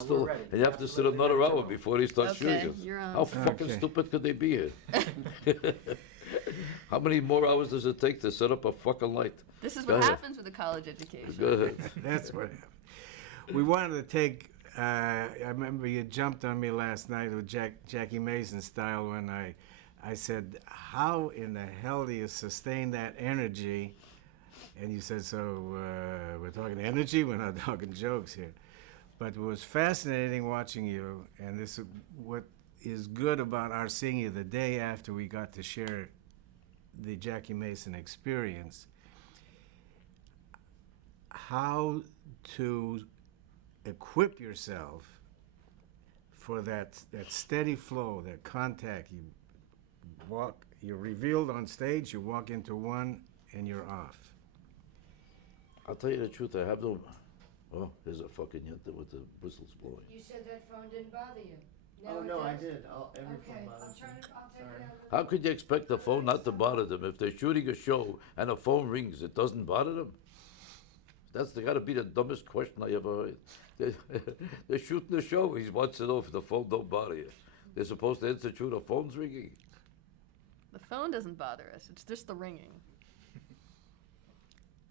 Still, ready. and you have to sit Absolutely another ready to hour go. before he starts Okay, shooting us. you're on. How fucking Okay. stupid could they be here? How many more hours does it take to set up a fucking light? This is Go what ahead. happens with a college education. Go ahead. That's what happened. We wanted to take. I remember you jumped on me last night with Jackie Mason style when I said, "How in the hell do you sustain that energy?" And you said, "So we're talking energy. We're not talking jokes here." But it was fascinating watching you, and this is what is good about our seeing you the day after we got to share the Jackie Mason experience. How to equip yourself for that steady flow, that contact. You're revealed on stage, you walk into one, and you're off. I'll tell you the truth, I have no... Oh, there's a fucking yenta with the whistles blowing. You said that phone didn't bother you. Now Oh, it no, I does? did. Every Okay, phone I'll bothers me. turn it, I'll take Sorry. it out. How could you expect the phone not to bother them? If they're shooting a show and a phone rings, it doesn't bother them? That's got to be the dumbest question I ever heard. They're shooting the show. He wants to know if the phone don't bother you. They're supposed to answer through the phone's ringing. The phone doesn't bother us. It's just the ringing.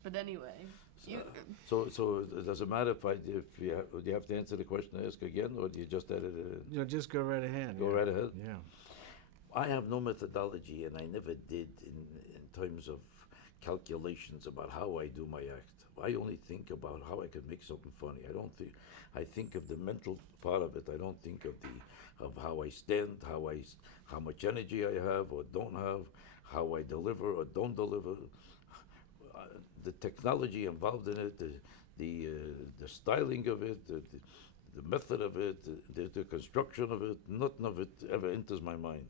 But anyway, you, So it doesn't matter if you have, do you have to answer the question I ask again, or do you just edit it in? Just go right ahead. Go yeah. right ahead. Yeah. I have no methodology, and I never did in terms of calculations about how I do my act. I only think about how I can make something funny. I don't think. I think of the mental part of it. I don't think of how I stand, how much energy I have or don't have, how I deliver or don't deliver. The technology involved in it, the styling of it, the method of it, the construction of it, nothing of it ever enters my mind.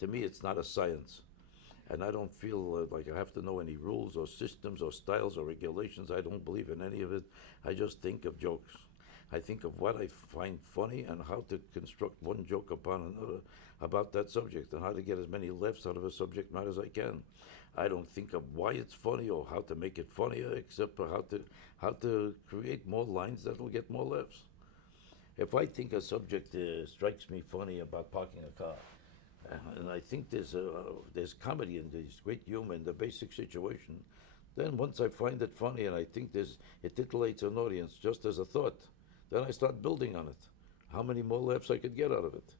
To me, it's not a science. And I don't feel like I have to know any rules or systems or styles or regulations. I don't believe in any of it. I just think of jokes. I think of what I find funny and how to construct one joke upon another about that subject and how to get as many laughs out of a subject matter as I can. I don't think of why it's funny or how to make it funnier, except for how to create more lines that will get more laughs. If I think a subject strikes me funny about parking a car, and I think there's comedy and there's great humor in the basic situation, then once I find it funny and I think it titillates an audience just as a thought, then I start building on it. How many more laughs I could get out of it,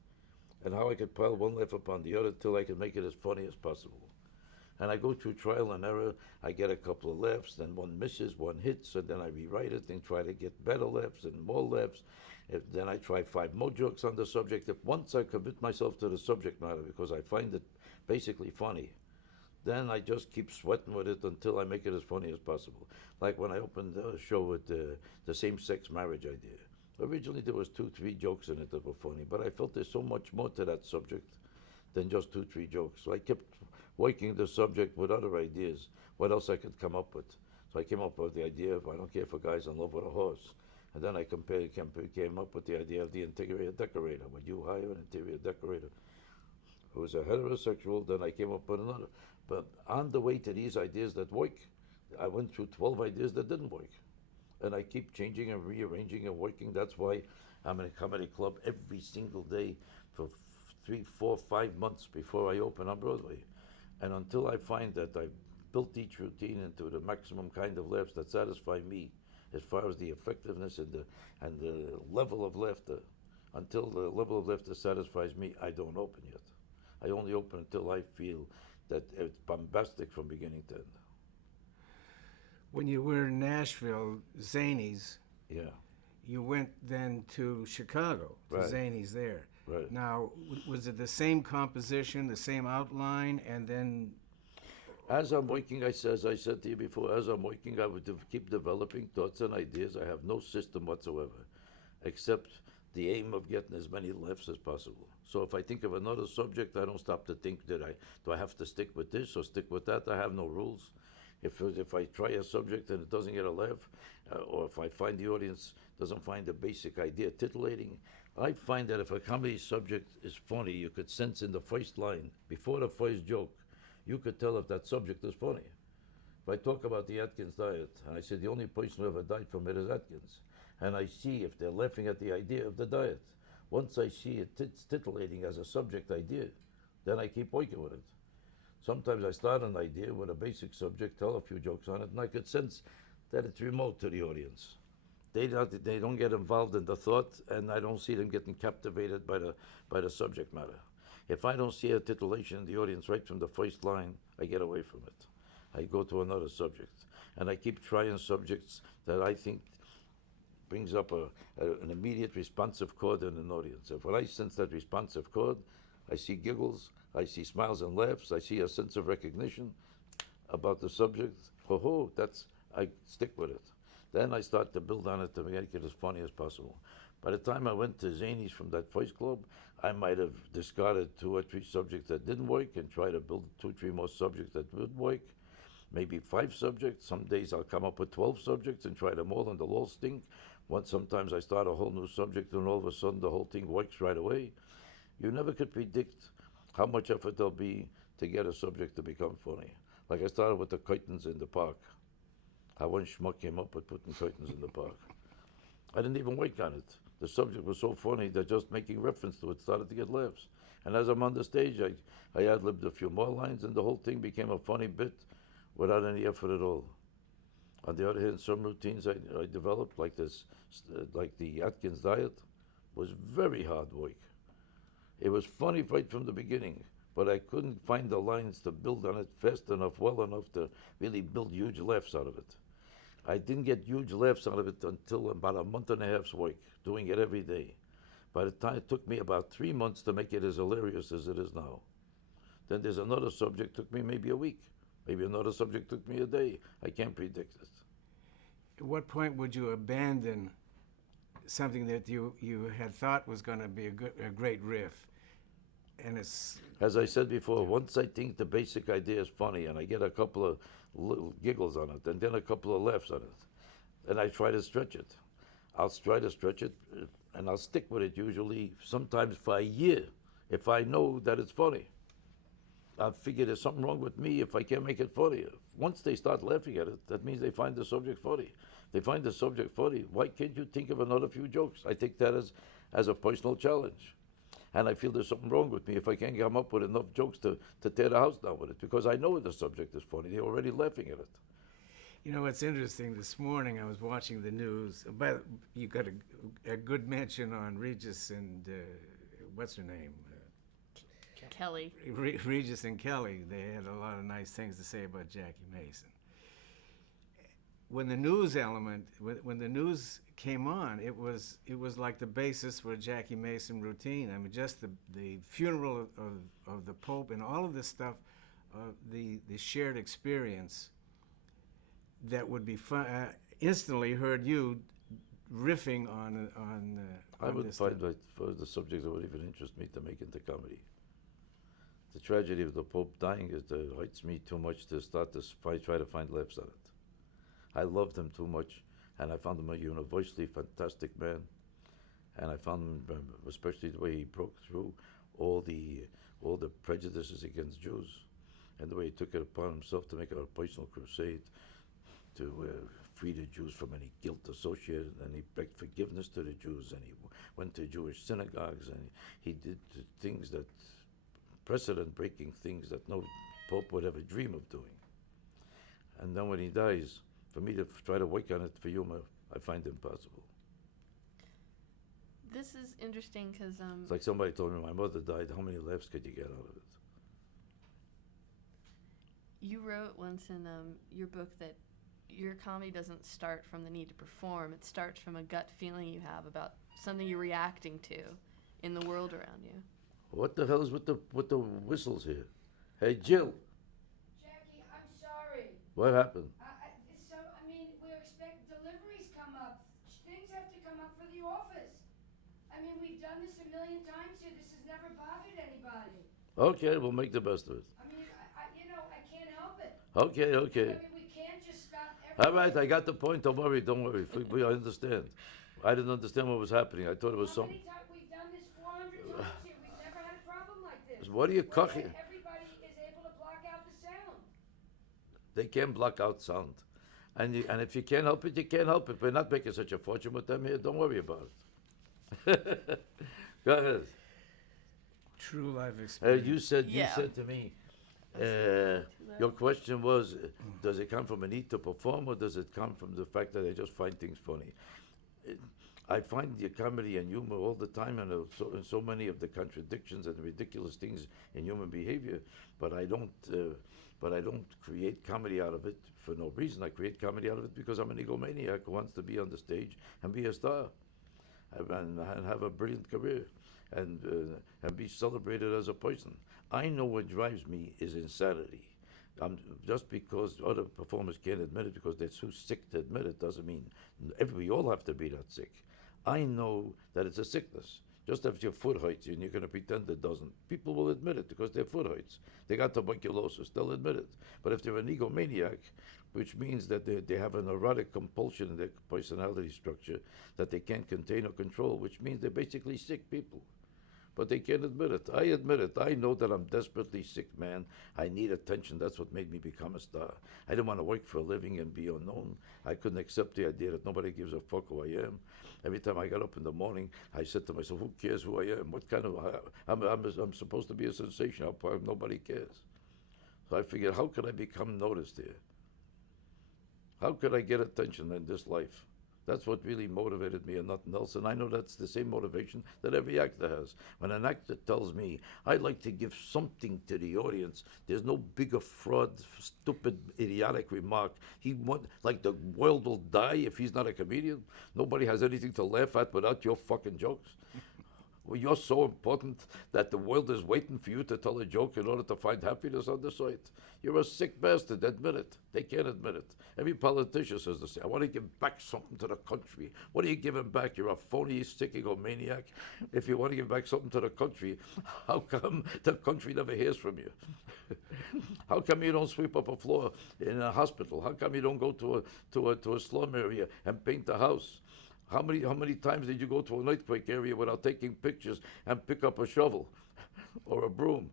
and how I could pile one laugh upon the other till I can make it as funny as possible. And I go through trial and error. I get a couple of laughs, then one misses, one hits, and then I rewrite it and try to get better laughs and more laughs. Then I try 5 more jokes on the subject. If once I commit myself to the subject matter because I find it basically funny, then I just keep sweating with it until I make it as funny as possible. Like when I opened the show with the same-sex marriage idea. Originally there was 2, 3 jokes in it that were funny, but I felt there's so much more to that subject than just 2, 3 jokes. So I kept working the subject with other ideas, what else I could come up with. So I came up with the idea of I don't care if a guy's in love with a horse. And then I came up with the idea of the interior decorator. Would you hire an interior decorator who was a heterosexual? Then I came up with another. But on the way to these ideas that work, I went through 12 ideas that didn't work. And I keep changing and rearranging and working. That's why I'm in a comedy club every single day for 3, 4, 5 months before I open on Broadway. And until I find that I've built each routine into the maximum kind of laughs that satisfy me, as far as the effectiveness and the level of laughter, until the level of laughter satisfies me, I don't open yet. I only open until I feel that it's bombastic from beginning to end. When you were in Nashville, Zanies, Yeah, you went then to Chicago, to Right. Zanies there. right. Now, was it the same composition, the same outline, and then As I'm working, as I said to you before, as I'm working, I would keep developing thoughts and ideas. I have no system whatsoever, except the aim of getting as many laughs as possible. So if I think of another subject, I don't stop to think do I have to stick with this or stick with that? I have no rules. If I try a subject and it doesn't get a laugh, or if I find the audience doesn't find the basic idea titillating, I find that if a comedy subject is funny, you could sense in the first line, before the first joke, you could tell if that subject is funny. If I talk about the Atkins diet, and I said the only person who ever died from it is Atkins, and I see if they're laughing at the idea of the diet. Once I see it's titillating as a subject idea, then I keep working with it. Sometimes I start an idea with a basic subject, tell a few jokes on it, and I could sense that it's remote to the audience. They don't get involved in the thought, and I don't see them getting captivated by the subject matter. If I don't see a titillation in the audience right from the first line, I get away from it. I go to another subject, and I keep trying subjects that I think brings up an immediate responsive chord in an audience. If when I sense that responsive chord, I see giggles, I see smiles and laughs, I see a sense of recognition about the subject. Ho, I stick with it. Then I start to build on it to make it as funny as possible. By the time I went to Zanies from that first club, I might have discarded 2 or 3 subjects that didn't work and try to build 2 or 3 more subjects that would work. Maybe 5 subjects. Some days I'll come up with 12 subjects and try them all, and they'll all stink. Sometimes I start a whole new subject, and all of a sudden the whole thing works right away. You never could predict how much effort there'll be to get a subject to become funny. Like I started with the curtains in the park. How one schmuck came up with putting curtains in the park. I didn't even work on it. The subject was so funny that just making reference to it started to get laughs. And as I'm on the stage, I ad-libbed a few more lines, and the whole thing became a funny bit without any effort at all. On the other hand, some routines I developed, like the Atkins diet, was very hard work. It was funny right from the beginning, but I couldn't find the lines to build on it fast enough, well enough to really build huge laughs out of it. I didn't get huge laughs out of it until about a month and a half's work, doing it every day. By the time it took me about 3 months to make it as hilarious as it is now. Then there's another subject took me maybe a week. Maybe another subject took me a day. I can't predict it. At what point would you abandon something that you had thought was going to be a great riff? And it's... As I said before, once I think the basic idea is funny and I get a couple of little giggles on it and then a couple of laughs on it, and I try to stretch it. I'll try to stretch it and I'll stick with it usually sometimes for a year if I know that it's funny. I figure there's something wrong with me if I can't make it funny. Once they start laughing at it, that means they find the subject funny. They find the subject funny. Why can't you think of another few jokes? I take that as a personal challenge. And I feel there's something wrong with me if I can't come up with enough jokes to tear the house down with it, because I know the subject is funny. They're already laughing at it. You know, what's interesting, this morning I was watching the news. But you got a good mention on Regis and, what's her name? Kelly. Regis and Kelly. They had a lot of nice things to say about Jackie Mason. When the news element, when the news came on, it was like the basis for a Jackie Mason routine. I mean, just the funeral of the Pope and all of this stuff, the shared experience that would be fun. Instantly heard you riffing on I would this find that for the subjects that would even interest me to make into comedy. The tragedy of the Pope dying is that it hurts me too much to start to try to find laughs on it. I loved him too much, and I found him a universally fantastic man. And I found him, especially the way he broke through all the prejudices against Jews, and the way he took it upon himself to make it a personal crusade to free the Jews from any guilt associated. And he begged forgiveness to the Jews, and he went to Jewish synagogues, and he did things that precedent-breaking things that no Pope would ever dream of doing. And then when he dies, for me to try to work on it for humor, I find impossible. This is interesting because It's like somebody told me my mother died. How many laughs could you get out of it? you wrote once in your book that your comedy doesn't start from the need to perform. It starts from a gut feeling you have about something you're reacting to in the world around you. What the hell is with the whistles here? Hey, Jill, Jackie, I'm sorry. what happened? I mean, we expect deliveries come up. Things have to come up for the office. I mean, we've done this a million times here. This has never bothered anybody. Okay, we'll make the best of it. I mean, I can't help it. Okay. I mean, we can't just stop All everything. right, I got the point. Don't worry. We understand. I didn't understand what was happening. I thought it was How something. many times? We've done this 400 times here. We've never had a problem like this. What are you Where cooking? Everybody is able to block out the sound. They can't block out sound. And if you can't help it, you can't help it. We're not making such a fortune with them here. Don't worry about it. Go ahead. True life experience. You said Yeah. to me, your question was, does it come from a need to perform, or does it come from the fact that I just find things funny? I find the comedy and humor all the time, and so many of the contradictions and ridiculous things in human behavior. But I don't. But I don't create comedy out of it for no reason. I create comedy out of it because I'm an egomaniac who wants to be on the stage and be a star, and have a brilliant career, and be celebrated as a person. I know what drives me is insanity. Just because other performers can't admit it because they're too sick to admit it doesn't mean we all have to be that sick. I know that it's a sickness. Just if your foot hurts you and you're going to pretend it doesn't, people will admit it because their foot hurts. They got tuberculosis, they'll admit it. But if they're an egomaniac, which means that they have an erotic compulsion in their personality structure that they can't contain or control, which means they're basically sick people. But they can't admit it. I admit it. I know that I'm desperately sick, man. I need attention. That's what made me become a star. I didn't want to work for a living and be unknown. I couldn't accept the idea that nobody gives a fuck who I am. Every time I got up in the morning, I said to myself, who cares who I am? What kind of, I'm supposed to be a sensation. Nobody cares. So I figured, how could I become noticed here? How could I get attention in this life? That's what really motivated me and nothing else. And I know that's the same motivation that every actor has. When an actor tells me, I'd like to give something to the audience, there's no bigger fraud, stupid, idiotic remark. Like the world will die if he's not a comedian. Nobody has anything to laugh at without your fucking jokes. Well, you're so important that the world is waiting for you to tell a joke in order to find happiness on the site. You're a sick bastard, admit it. They can't admit it. Every politician says the same. I want to give back something to the country. What are you giving back? You're a phony, sick egomaniac. If you want to give back something to the country, how come the country never hears from you? How come you don't sweep up a floor in a hospital? How come you don't go to a slum area and paint the house? How many times did you go to an earthquake area without taking pictures and pick up a shovel or a broom?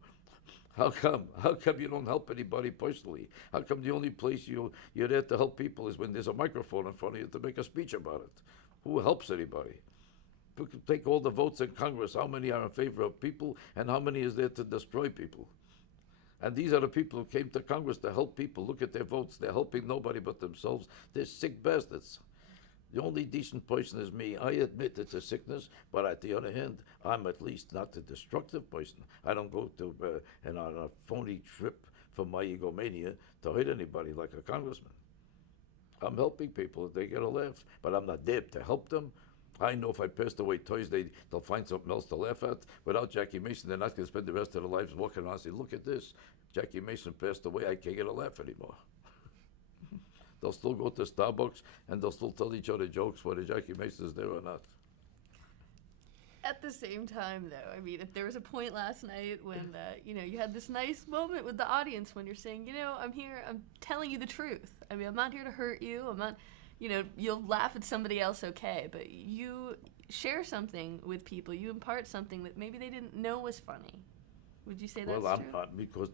How come? How come you don't help anybody personally? How come the only place you're there to help people is when there's a microphone in front of you to make a speech about it? Who helps anybody? Take all the votes in Congress. How many are in favor of people and how many is there to destroy people? And these are the people who came to Congress to help people. Look at their votes. They're helping nobody but themselves. They're sick bastards. The only decent person is me. I admit it's a sickness, but at the other hand, I'm at least not a destructive person. I don't go to on a phony trip for my egomania to hurt anybody like a congressman. I'm helping people if they get a laugh, but I'm not there to help them. I know if I passed away Thursday, they'll find something else to laugh at. Without Jackie Mason, they're not going to spend the rest of their lives walking around and say, look at this. Jackie Mason passed away. I can't get a laugh anymore. They'll still go to Starbucks and they'll still tell each other jokes whether Jackie Mason is there or not. At the same time, though, I mean, if there was a point last night when, you had this nice moment with the audience when you're saying, I'm here, I'm telling you the truth. I mean, I'm not here to hurt you. I'm not, you'll laugh at somebody else, okay, but you share something with people. You impart something that maybe they didn't know was funny. Would you say that's true?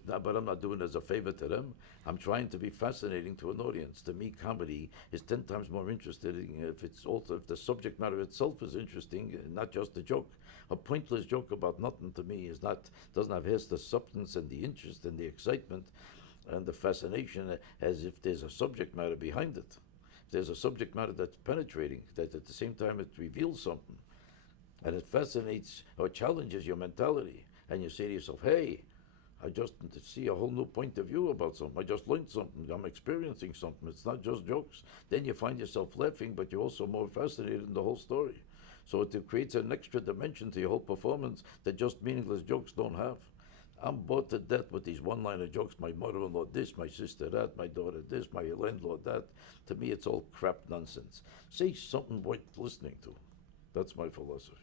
But I'm not doing it as a favor to them. I'm trying to be fascinating to an audience. To me, comedy is 10 times more interesting if the subject matter itself is interesting, not just the joke. A pointless joke about nothing to me doesn't have the substance and the interest and the excitement and the fascination as if there's a subject matter behind it. If there's a subject matter that's penetrating, that at the same time it reveals something, and it fascinates or challenges your mentality. And you say to yourself, hey, I just see a whole new point of view about something. I just learned something. I'm experiencing something. It's not just jokes. Then you find yourself laughing, but you're also more fascinated in the whole story. So it creates an extra dimension to your whole performance that just meaningless jokes don't have. I'm bored to death with these one-liner jokes. My mother-in-law this, my sister that, my daughter this, my landlord that. To me, it's all crap nonsense. Say something worth listening to. That's my philosophy.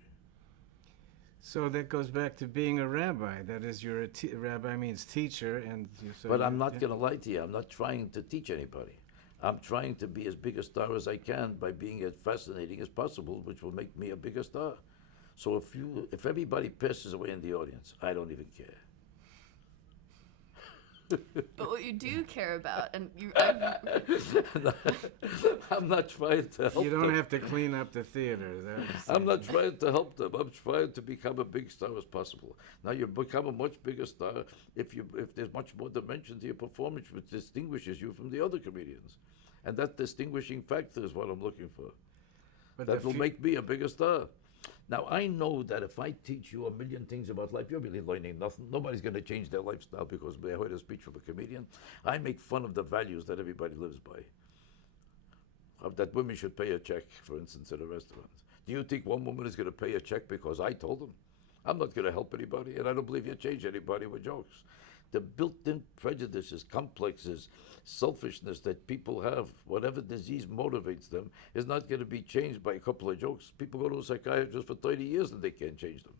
So that goes back to being a rabbi. That is, rabbi means teacher, and but I'm not going to lie to you. I'm not trying to teach anybody. I'm trying to be as big a star as I can by being as fascinating as possible, which will make me a bigger star. So if everybody passes away in the audience, I don't even care. But what you do care about, and I'm not trying to help You don't them. have to clean up the theater. is that what you're I'm saying? not trying to help them. I'm trying to become a big star as possible. Now you become a much bigger star if there's much more dimension to your performance, which distinguishes you from the other comedians, and that distinguishing factor is what I'm looking for. But That the will fu- make me a bigger star. Now I know that if I teach you a million things about life, you're really learning nothing. Nobody's going to change their lifestyle because they heard a speech from a comedian. I make fun of the values that everybody lives by. That women should pay a check, for instance, at a restaurant. Do you think one woman is going to pay a check because I told them? I'm not going to help anybody, and I don't believe you change anybody with jokes. The built-in prejudices, complexes, selfishness that people have, whatever disease motivates them, is not going to be changed by a couple of jokes. People go to a psychiatrist for 30 years and they can't change them.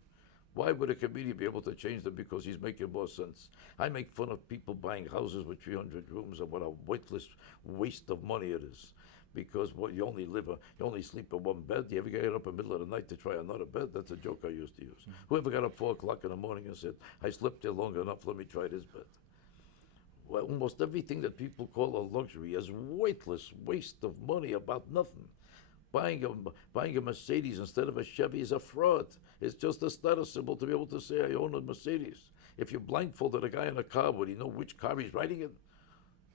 Why would a comedian be able to change them because he's making more sense? I make fun of people buying houses with 300 rooms and what a weightless waste of money it is. Because you only sleep in one bed. You ever get up in the middle of the night to try another bed? That's a joke I used to use. Whoever got up 4 o'clock in the morning and said, I slept there long enough, let me try this bed. Well, almost everything that people call a luxury is weightless waste of money about nothing. Buying a Mercedes instead of a Chevy is a fraud. It's just a status symbol to be able to say I own a Mercedes. If you blindfolded a guy in a car, would he know which car he's riding in?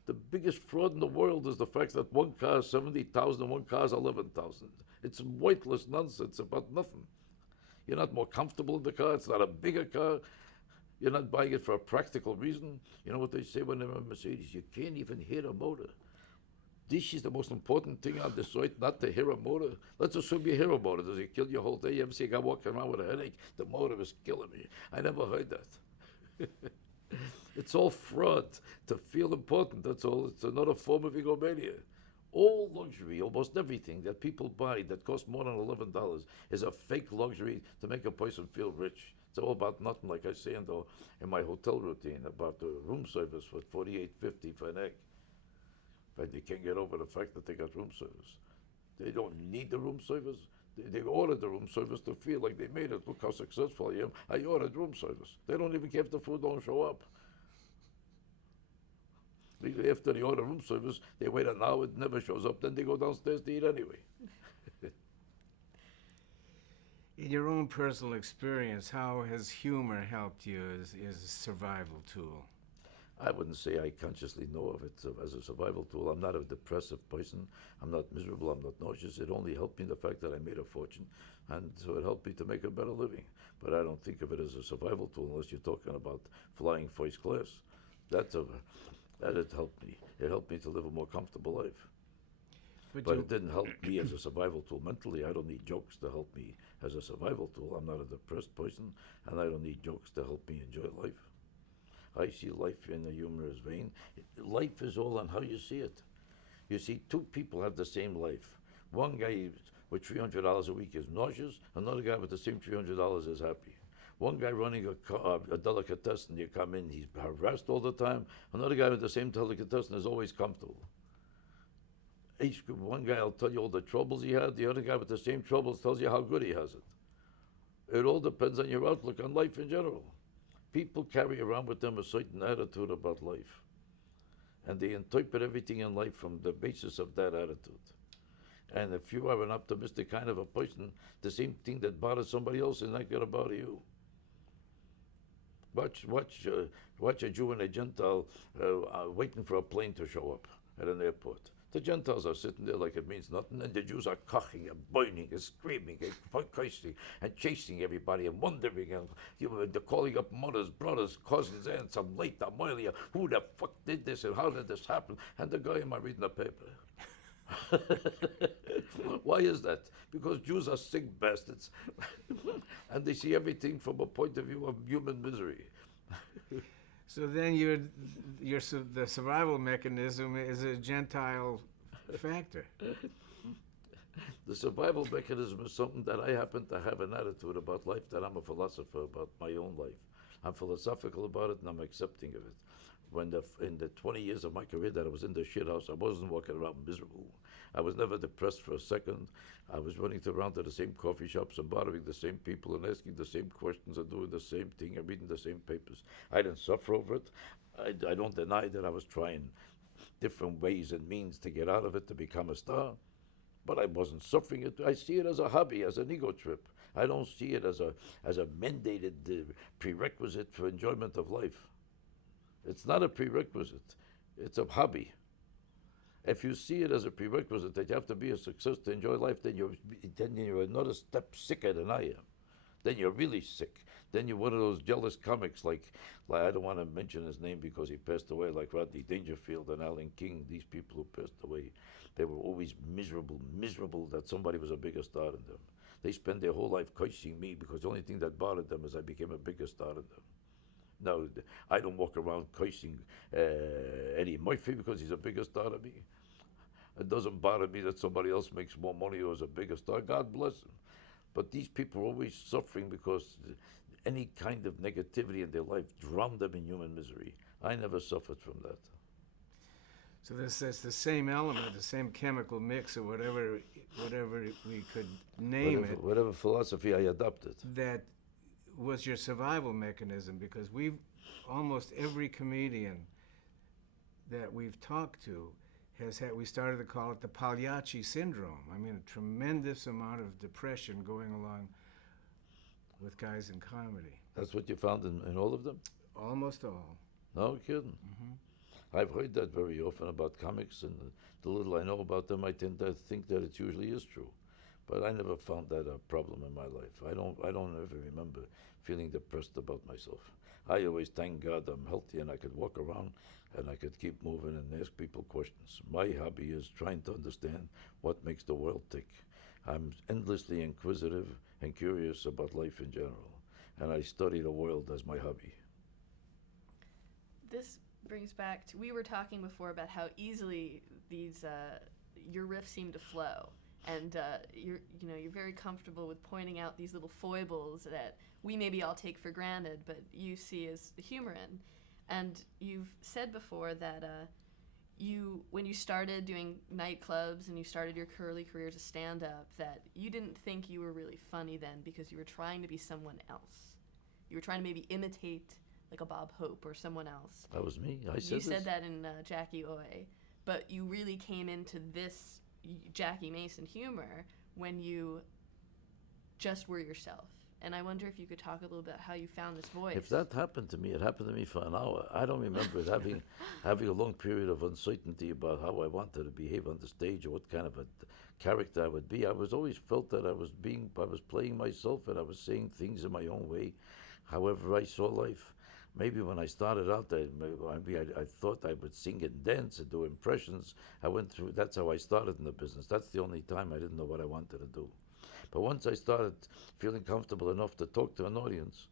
The biggest fraud in the world is the fact that one car is 70,000 and one car is 11,000. It's weightless nonsense about nothing. You're not more comfortable in the car. It's not a bigger car. You're not buying it for a practical reason. You know what they say when they're in a Mercedes? You can't even hear a motor. This is the most important thing on this site, not to hear a motor. Let's assume you hear a motor. Does it kill you whole day? You ever see a guy walking around with a headache? The motor is killing me. I never heard that. It's all fraud to feel important, that's all. It's another form of egomania. All luxury, almost everything that people buy that costs more than $11 is a fake luxury to make a person feel rich. It's all about nothing, like I say in my hotel routine, about the room service for $48.50 for an egg. But they can't get over the fact that they got room service. They don't need the room service. They ordered the room service to feel like they made it. Look how successful I am. I ordered room service. They don't even care if the food don't show up. After they order room service, they wait an hour, it never shows up, then they go downstairs to eat anyway. In your own personal experience, how has humor helped you as a survival tool? I wouldn't say I consciously know of it as a survival tool. I'm not a depressive person. I'm not miserable. I'm not nauseous. It only helped me the fact that I made a fortune, and so it helped me to make a better living. But I don't think of it as a survival tool unless you're talking about flying first class. That it helped me. It helped me to live a more comfortable life. But it didn't help me as a survival tool mentally. I don't need jokes to help me as a survival tool. I'm not a depressed person, and I don't need jokes to help me enjoy life. I see life in a humorous vein. Life is all on how you see it. You see, two people have the same life. One guy with $300 a week is nauseous. Another guy with the same $300 is happy. One guy running a delicatessen, you come in, he's harassed all the time. Another guy with the same delicatessen is always comfortable. One guy will tell you all the troubles he had. The other guy with the same troubles tells you how good he has it. It all depends on your outlook on life in general. People carry around with them a certain attitude about life. And they interpret everything in life from the basis of that attitude. And if you are an optimistic kind of a person, the same thing that bothers somebody else is not going to bother you. Watch a Jew and a Gentile waiting for a plane to show up at an airport. The Gentiles are sitting there like it means nothing, and the Jews are coughing and burning and screaming and cursing and chasing everybody and wondering, and they're calling up mothers, brothers, cousins, aunts. I'm late, I'm earlier. Who the fuck did this and how did this happen? And the guy am I reading the paper. Why is that? Because Jews are sick bastards and they see everything from a point of view of human misery. So then the survival mechanism is a Gentile factor. The survival mechanism is something that I happen to have an attitude about life, that I'm a philosopher about my own life. I'm philosophical about it and I'm accepting of it. in the 20 years of my career that I was in the shit house, I wasn't walking around miserable. I was never depressed for a second. I was running around to the same coffee shops and bothering the same people and asking the same questions and doing the same thing and reading the same papers. I didn't suffer over it. I don't deny that I was trying different ways and means to get out of it to become a star, but I wasn't suffering it. I see it as a hobby, as an ego trip. I don't see it as a mandated prerequisite for enjoyment of life. It's not a prerequisite. It's a hobby. If you see it as a prerequisite that you have to be a success to enjoy life, then you're another step sicker than I am. Then you're really sick. Then you're one of those jealous comics like I don't want to mention his name because he passed away, like Rodney Dangerfield and Alan King. These people who passed away, they were always miserable that somebody was a bigger star than them. They spend their whole life cursing me because the only thing that bothered them is I became a bigger star than them. No, I don't walk around cursing Eddie Murphy because he's a bigger star than me. It doesn't bother me that somebody else makes more money or is a bigger star. God bless them. But these people are always suffering because any kind of negativity in their life drowned them in human misery. I never suffered from that. So that's the same element, the same chemical mix, or whatever we could name it. Whatever philosophy I adopted. That was your survival mechanism, because almost every comedian that we've talked to we started to call it the Pagliacci syndrome. I mean, a tremendous amount of depression going along with guys in comedy. That's what you found in all of them? Almost all. No kidding. Mm-hmm. I've heard that very often about comics, and the little I know about them, I tend to think that it usually is true. But I never found that a problem in my life. I don't ever remember feeling depressed about myself. I always thank God I'm healthy and I could walk around and I could keep moving and ask people questions. My hobby is trying to understand what makes the world tick. I'm endlessly inquisitive and curious about life in general, and I study the world as my hobby. This brings back to, we were talking before about how easily these your riffs seem to flow, and you're very comfortable with pointing out these little foibles that we maybe all take for granted, but you see as humor in. And you've said before that when you started doing nightclubs and you started your early career as a stand-up, that you didn't think you were really funny then because you were trying to be someone else. You were trying to maybe imitate like a Bob Hope or someone else. That was me. You said that in Jackie Oy, but you really came into this Jackie Mason humor when you just were yourself. And I wonder if you could talk a little about how you found this voice. If that happened to me, it happened to me for an hour. I don't remember it having a long period of uncertainty about how I wanted to behave on the stage or what kind of a character I would be. I was always felt that I was playing myself and I was saying things in my own way, however I saw life. Maybe when I started out, I thought I would sing and dance and do impressions. That's how I started in the business. That's the only time I didn't know what I wanted to do. But once I started feeling comfortable enough to talk to an audience,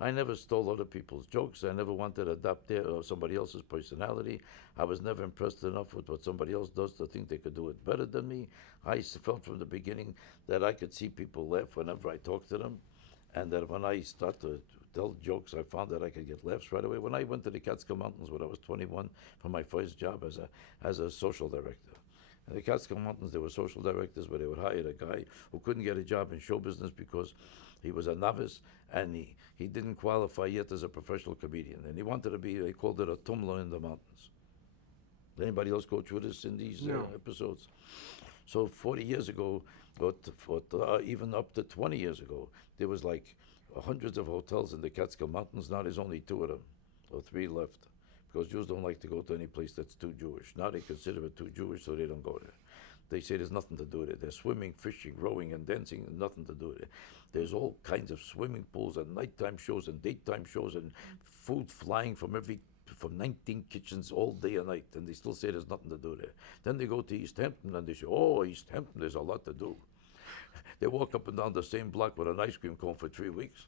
I never stole other people's jokes. I never wanted to adopt somebody else's personality. I was never impressed enough with what somebody else does to think they could do it better than me. I felt from the beginning that I could see people laugh whenever I talked to them, and that when I start to tell jokes, I found that I could get laughs right away. When I went to the Catskill Mountains when I was 21 for my first job as a social director, in the Catskill Mountains, there were social directors where they would hire a guy who couldn't get a job in show business because he was a novice and he didn't qualify yet as a professional comedian. And he wanted to be, they called it a tumler in the mountains. Did anybody else go through this in these episodes? So 40 years ago, or even up to 20 years ago, there was like hundreds of hotels in the Catskill Mountains. Now there's only 2 of them, or 3 left. Because Jews don't like to go to any place that's too Jewish. Now they consider it too Jewish, so they don't go there. They say there's nothing to do there. There's swimming, fishing, rowing, and dancing, and nothing to do there. There's all kinds of swimming pools and nighttime shows and daytime shows and food flying from 19 kitchens all day and night, and they still say there's nothing to do there. Then they go to East Hampton and they say, oh, East Hampton, there's a lot to do. They walk up and down the same block with an ice cream cone for 3 weeks.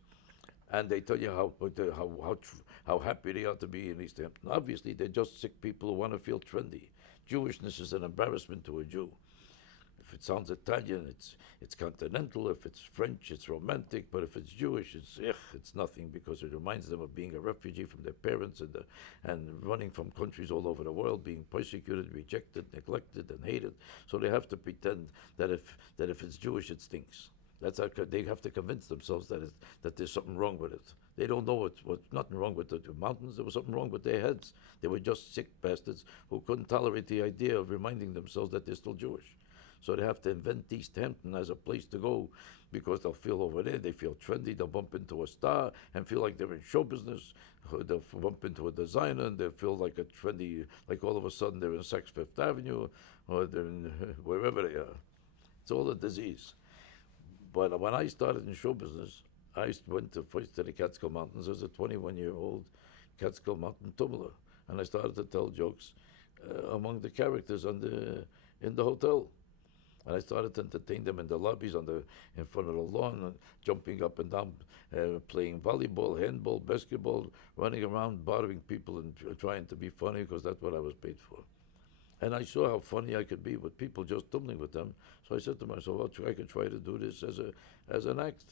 And they tell you how happy they are to be in East Hampton. Obviously, they're just sick people who want to feel trendy. Jewishness is an embarrassment to a Jew. if it sounds Italian, it's continental. If it's French, it's romantic. But if it's Jewish, it's nothing because it reminds them of being a refugee from their parents and running from countries all over the world, being persecuted, rejected, neglected, and hated. So they have to pretend that if it's Jewish, it stinks. That's how they have to convince themselves that there's something wrong with it. They don't know what's nothing wrong with the mountains. There was something wrong with their heads. They were just sick bastards who couldn't tolerate the idea of reminding themselves that they're still Jewish. So they have to invent East Hampton as a place to go because they'll feel over there, they feel trendy, they'll bump into a star and feel like they're in show business. They'll bump into a designer and they'll feel like a trendy, like all of a sudden they're in Saks Fifth Avenue or they're in wherever they are. It's all a disease. But when I started in show business, I went first to the Catskill Mountains as a 21-year-old Catskill Mountain tumbler. And I started to tell jokes among the characters in the hotel. And I started to entertain them in the lobbies in front of the lawn, jumping up and down, playing volleyball, handball, basketball, running around, bothering people and trying to be funny because that's what I was paid for. And I saw how funny I could be with people just tumbling with them. So I said to myself, well, I could try to do this as an act.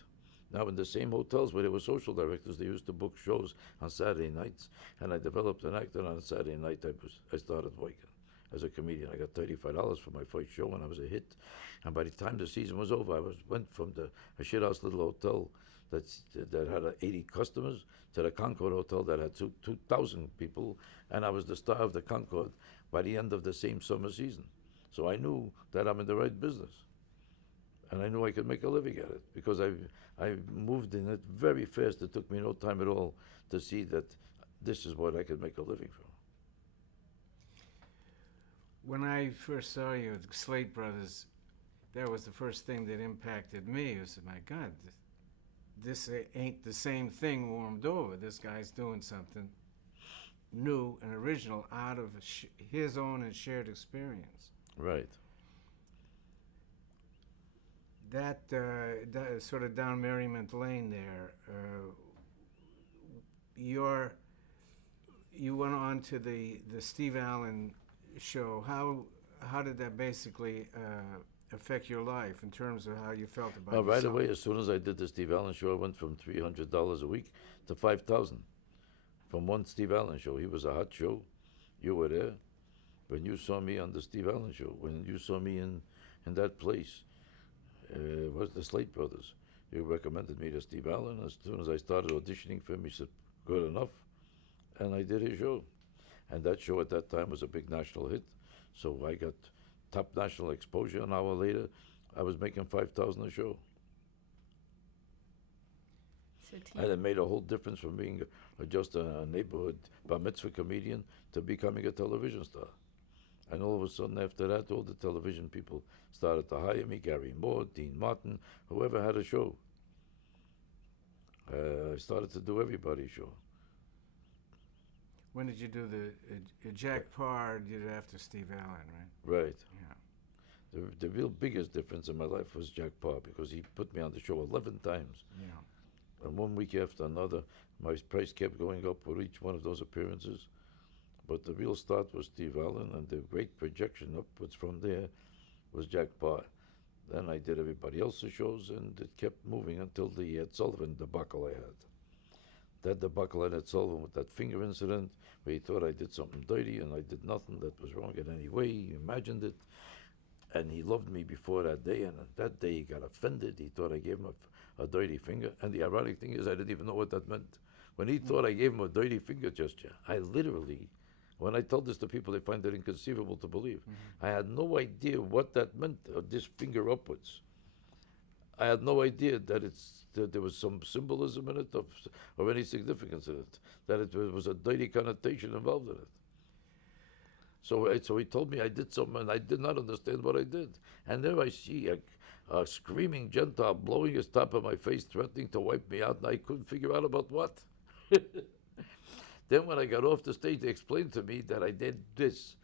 Now, in the same hotels where they were social directors, they used to book shows on Saturday nights. And I developed an act, and on a Saturday night, I started working as a comedian. I got $35 for my first show, and I was a hit. And by the time the season was over, I went from a shithouse little hotel that had 80 customers to the Concord Hotel that had 2,000 people, and I was the star of the Concord by the end of the same summer season. So I knew that I'm in the right business. And I knew I could make a living at it because I moved in it very fast. It took me no time at all to see that this is what I could make a living from. When I first saw you at Slate Brothers, that was the first thing that impacted me. I said, my God, this ain't the same thing warmed over. This guy's doing something new and original out of his own and shared experience. Right. That sort of down Merriment Lane there, you went on to the Steve Allen show. How did that basically affect your life in terms of how you felt about Well, right yourself? away, as soon as I did the Steve Allen show, I went from $300 a week to $5,000 from one Steve Allen show. He was a hot show. You were there. When you saw me on the Steve Allen show, when you saw me in that place, was the Slate Brothers. You recommended me to Steve Allen. As soon as I started auditioning for him, he said, good enough. And I did his show. And that show at that time was a big national hit. So I got top national exposure. An hour later, I was making $5,000 a show. So And it made a whole difference from being just a neighborhood bar mitzvah comedian to becoming a television star. And all of a sudden, after that, all the television people started to hire me. Gary Moore, Dean Martin, whoever had a show. I started to do everybody's show. When did you do Jack Parr did it after Steve Allen, right? Right. Yeah. The real biggest difference in my life was Jack Parr because he put me on the show 11 times. Yeah. And one week after another, my price kept going up with each one of those appearances. But the real start was Steve Allen, and the great projection upwards from there was Jack Parr. Then I did everybody else's shows, and it kept moving until the Ed Sullivan debacle I had. That debacle at Ed Sullivan with that finger incident, where he thought I did something dirty, and I did nothing that was wrong in any way. He imagined it. And he loved me before that day, and that day he got offended. He thought I gave him a dirty finger. And the ironic thing is I didn't even know what that meant. When he thought I gave him a dirty finger gesture, I literally, when I tell this to people, they find it inconceivable to believe. I had no idea what that meant, this finger upwards. I had no idea that there was some symbolism in it of any significance in it, that it was a dirty connotation involved in it. So he told me I did something, and I did not understand what I did. And there I see a screaming Gentile blowing his top in my face, threatening to wipe me out, and I couldn't figure out about what. Then when I got off the stage, they explained to me that I did this,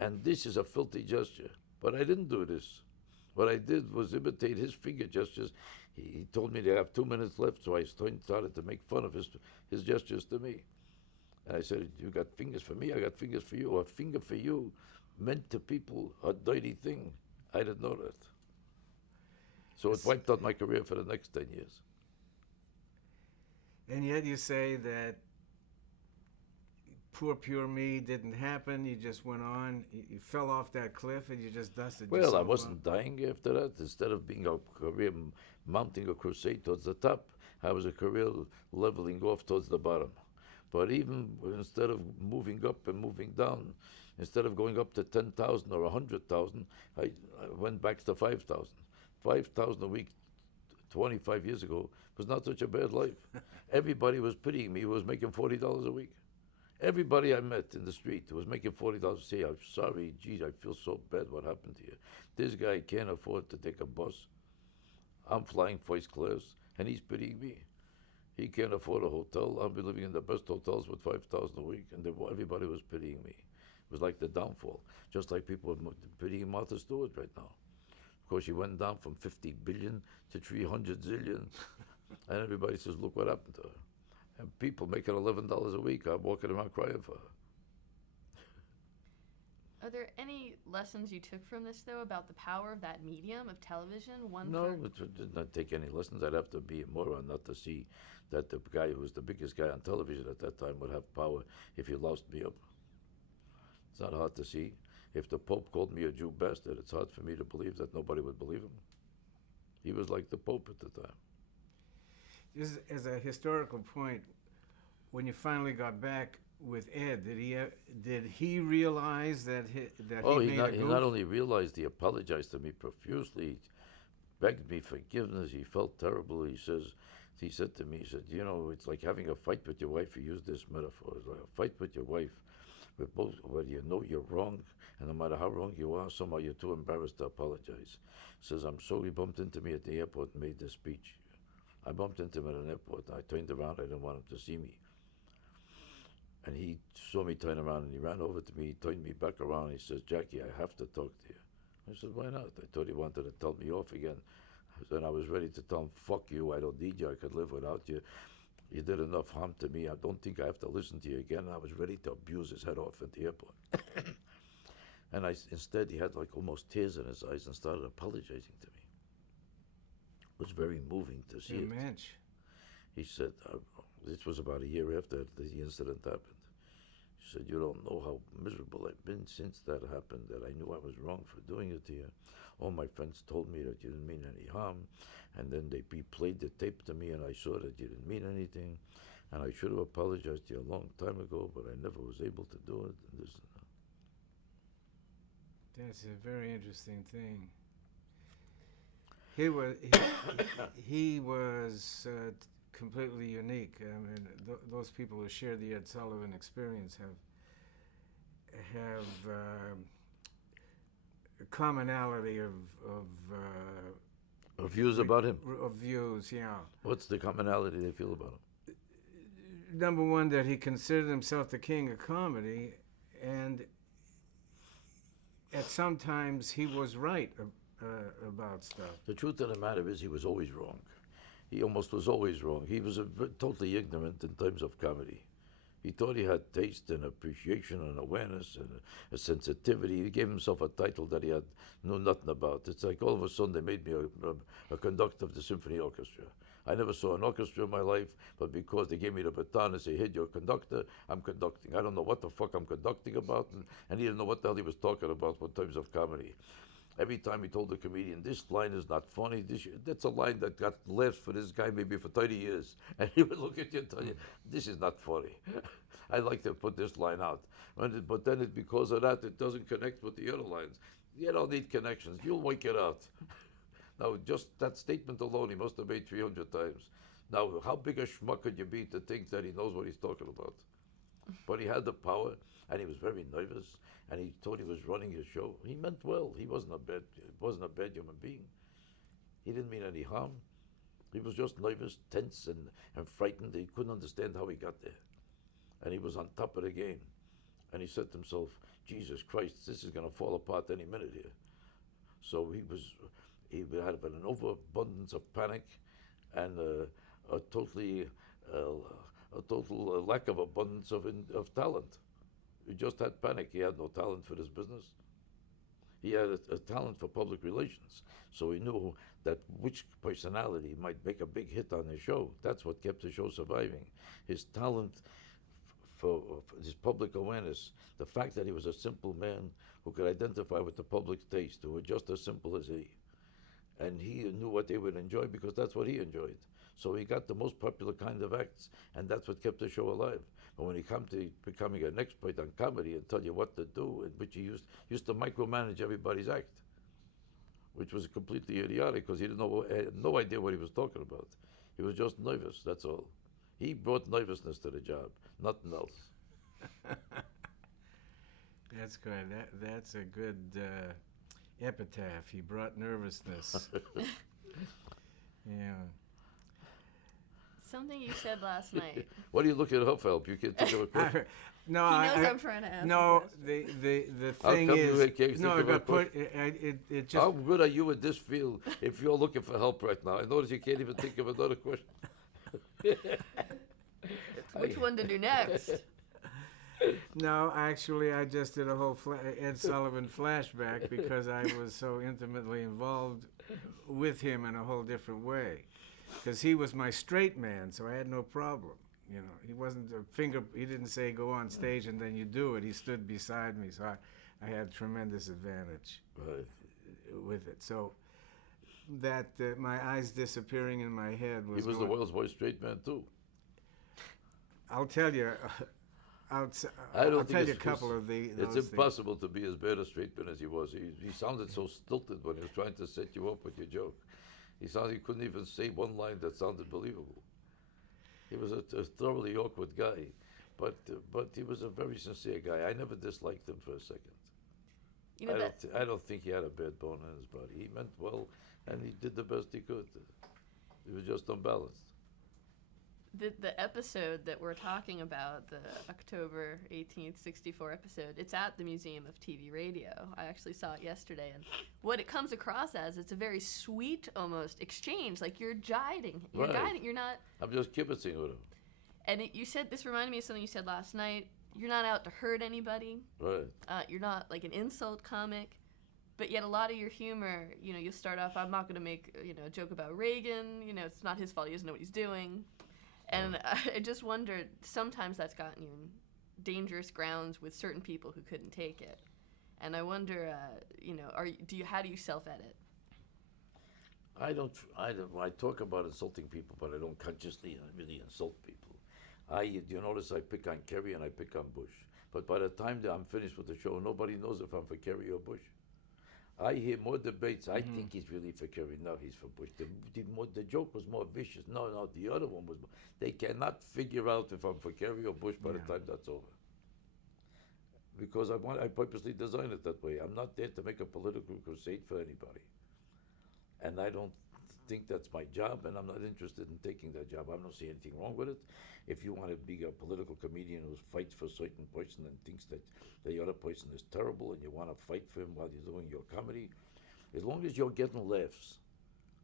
and this is a filthy gesture. But I didn't do this. What I did was imitate his finger gestures. He told me they have 2 minutes left, so I started to make fun of his gestures to me. And I said, you got fingers for me, I got fingers for you. A finger for you meant to people a dirty thing. I didn't know that. So it wiped out my career for the next 10 years. And yet you say that poor pure me didn't happen. You just went on. You fell off that cliff and you just dusted Well, yourself I off. wasn't dying after that. Instead of being a career mounting a crusade towards the top, I was a career leveling off towards the bottom. But even instead of moving up and moving down, instead of going up to 10,000 or 100,000, I went back to 5,000. 5,000 a week 25 years ago was not such a bad life. Everybody was pitying me who was making $40 a week. Everybody I met in the street who was making $40 say, I'm sorry, geez, I feel so bad what happened to you. This guy can't afford to take a bus. I'm flying first class, and he's pitying me. He can't afford a hotel. I'll be living in the best hotels with 5,000 a week, and everybody was pitying me. It was like the downfall, just like people are pitying Martha Stewart right now. Of course, she went down from 50 billion to 300 zillion, and everybody says, look what happened to her. And people making $11 a week, I'm walking around crying for her. Are there any lessons you took from this, though, about the power of that medium of television? No, it did not take any lessons. I'd have to be a moron not to see that the guy who was the biggest guy on television at that time would have power if he lost me up. It's not hard to see. If the Pope called me a Jew bastard, it's hard for me to believe that nobody would believe him. He was like the Pope at the time. Just as a historical point, when you finally got back with Ed, did he realize that he made a goof? He not only realized, he apologized to me profusely, he begged me forgiveness. He felt terrible. He said to me, he said, you know, it's like having a fight with your wife. He used this metaphor. It's like a fight with your wife, where you know you're wrong, and no matter how wrong you are, somehow you're too embarrassed to apologize. He says, I'm sorry, he bumped into me at the airport and made this speech. I bumped into him at an airport. I turned around. I didn't want him to see me. And he saw me turn around, and he ran over to me. He turned me back around. And he says, Jackie, I have to talk to you. I said, why not? I thought he wanted to tell me off again. And I was ready to tell him, fuck you. I don't need you. I could live without you. You did enough harm to me. I don't think I have to listen to you again. I was ready to abuse his head off at the airport. And instead, he had like almost tears in his eyes and started apologizing to me. It was very moving to see it. Mensch. He said, this was about a year after the incident happened. He said, you don't know how miserable I've been since that happened, that I knew I was wrong for doing it to you. All my friends told me that you didn't mean any harm, and then they replayed the tape to me, and I saw that you didn't mean anything, and I should have apologized to you a long time ago, but I never was able to do it. And this and that. That's a very interesting thing. He was completely unique. I mean, those people who share the Ed Sullivan experience have a commonality of views about him? Of views, yeah. What's the commonality they feel about him? Number one, that he considered himself the king of comedy, and at sometimes he was right about stuff. The truth of the matter is he was always wrong. He almost was always wrong. He was totally ignorant in terms of comedy. He thought he had taste and appreciation and awareness and a sensitivity. He gave himself a title that he knew nothing about. It's like all of a sudden they made me a conductor of the symphony orchestra. I never saw an orchestra in my life, but because they gave me the baton and say, hey, you're a conductor, I'm conducting. I don't know what the fuck I'm conducting about, and he didn't know what the hell he was talking about in terms of comedy. Every time he told the comedian, this line is not funny, that's a line that got laughs for this guy maybe for 30 years. And he would look at you and tell you, this is not funny. I'd like to put this line out. But then because of that, it doesn't connect with the other lines. You don't need connections. You'll work it out. Now, just that statement alone, he must have made 300 times. Now, how big a schmuck could you be to think that he knows what he's talking about? But he had the power, and he was very nervous, and he thought he was running his show. He meant well. He wasn't a bad human being. He didn't mean any harm. He was just nervous, tense, and frightened. He couldn't understand how he got there. And he was on top of the game. And he said to himself, Jesus Christ, this is going to fall apart any minute here. So he had an overabundance of panic and a total lack of abundance of talent. He just had panic. He had no talent for this business. He had a talent for public relations, so he knew that which personality might make a big hit on the show. That's what kept the show surviving. His talent for his public awareness, the fact that he was a simple man who could identify with the public's taste, who were just as simple as he. And he knew what they would enjoy because that's what he enjoyed. So he got the most popular kind of acts, and that's what kept the show alive. But when he came to becoming an expert on comedy and tell you what to do, and which he used to micromanage everybody's act, which was completely idiotic because he didn't know, had no idea what he was talking about. He was just nervous, that's all. He brought nervousness to the job, nothing else. That's good. That's a good epitaph. He brought nervousness. Yeah. Something you said last night. What are you looking up for help? You can't think of a question. No, He knows I'm trying to ask. No, a question. the How thing come you is, can't no, think I of a got put. It just. How good are you in this field if you're looking for help right now? I notice you can't even think of another question. Which one to do next? No, actually, I just did a whole Ed Sullivan flashback because I was so intimately involved with him in a whole different way. Because he was my straight man, so I had no problem. You know, he wasn't a finger. He didn't say go on stage and then you do it. He stood beside me, so I had tremendous advantage Right. with it. So that my eyes disappearing in my head was. He was the world's most straight man too. I'll tell you. I'll I don't think tell you a it's- couple of the. It's those impossible to be as bad a straight man as he was. He sounded so stilted when he was trying to set you up with your joke. He couldn't even say one line that sounded believable. He was a thoroughly awkward guy, but he was a very sincere guy. I never disliked him for a second. You know that I don't think he had a bad bone in his body. He meant well, and he did the best he could. He was just unbalanced. the episode that we're talking about, the October 18th, 64 episode, it's at the Museum of TV Radio. I actually saw it yesterday, and what it comes across as, it's a very sweet, almost, exchange. Like, you're jiding. You're Right. guiding. You're not... I'm just kibitzing with him. And you said, this reminded me of something you said last night. You're not out to hurt anybody. Right. You're not, like, an insult comic. But yet a lot of your humor, you know, you'll start off, I'm not going to make, a joke about Reagan. You know, it's not his fault. He doesn't know what he's doing. And I just wondered, sometimes that's gotten you in dangerous grounds with certain people who couldn't take it. And I wonder, how do you self-edit? I talk about insulting people, but I don't consciously really insult people. You notice I pick on Kerry and I pick on Bush. But by the time that I'm finished with the show, nobody knows if I'm for Kerry or Bush. I hear more debates. I think he's really for Kerry. No, he's for Bush. The joke was more vicious. No, the other one was. They cannot figure out if I'm for Kerry or Bush by the time that's over. Because I purposely designed it that way. I'm not there to make a political crusade for anybody. And I don't think that's my job, and I'm not interested in taking that job. I don't see anything wrong with it. If you want to be a political comedian who fights for a certain person and thinks that the other person is terrible and you want to fight for him while you're doing your comedy, as long as you're getting laughs,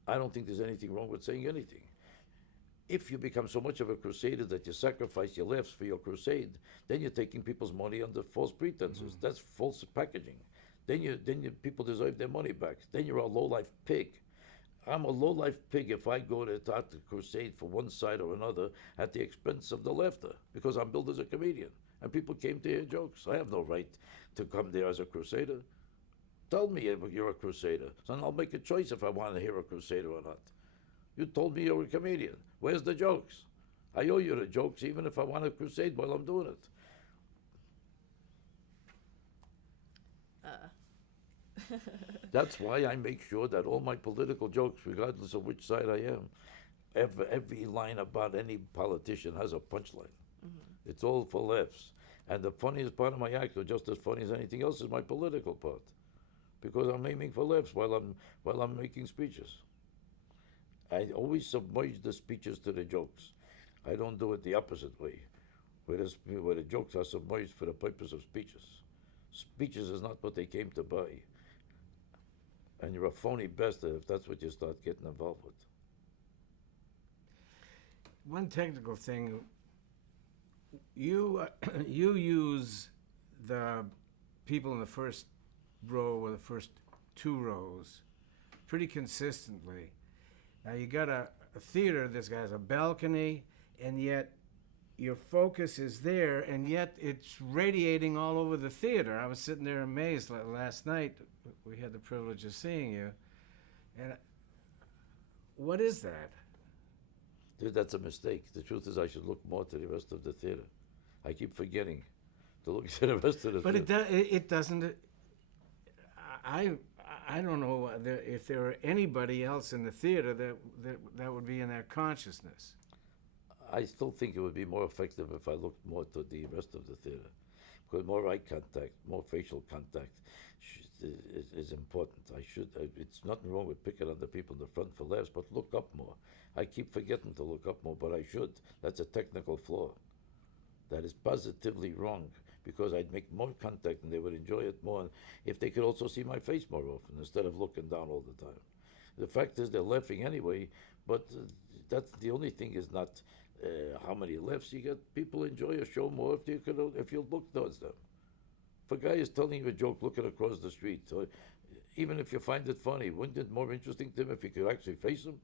I don't think there's anything wrong with saying anything. If you become so much of a crusader that you sacrifice your laughs for your crusade, then you're taking people's money under false pretenses. That's false packaging. Then people deserve their money back. Then you're a low-life pig. I'm a low-life pig if I go to start the crusade for one side or another at the expense of the laughter, because I'm billed as a comedian and people came to hear jokes. I have no right to come there as a crusader. Tell me you're a crusader, so I'll make a choice if I want to hear a crusader or not. You told me you're a comedian. Where's the jokes? I owe you the jokes even if I want to crusade while I'm doing it. That's why I make sure that all my political jokes, regardless of which side I am, every line about any politician has a punchline. It's all for laughs. And the funniest part of my act, or just as funny as anything else, is my political part, because I'm aiming for laughs while I'm making speeches. I always submerge the speeches to the jokes. I don't do it the opposite way, where the jokes are submerged for the purpose of speeches. Speeches is not what they came to buy. And you're a phony bastard if that's what you start getting involved with. One technical thing, you use the people in the first row or the first 2 rows pretty consistently. Now you got a theater that's got a balcony, and yet your focus is there, and yet it's radiating all over the theater. I was sitting there amazed last night. We had the privilege of seeing you. And what is that? Dude, that's a mistake. The truth is, I should look more to the rest of the theater. I keep forgetting to look to the rest of the But theater. it doesn't. I don't know if there were anybody else in the theater that would be in that consciousness. I still think it would be more effective if I looked more to the rest of the theater, because more eye contact, more facial contact is important. It's nothing wrong with picking on the people in the front for laughs, but look up more. I keep forgetting to look up more, but I should. That's a technical flaw. That is positively wrong, because I'd make more contact and they would enjoy it more if they could also see my face more often instead of looking down all the time. The fact is they're laughing anyway, but that's the only thing is not how many laughs you get. People enjoy a show more if you look towards them. If a guy is telling you a joke looking across the street, or even if you find it funny, wouldn't it more interesting to him if you could actually face him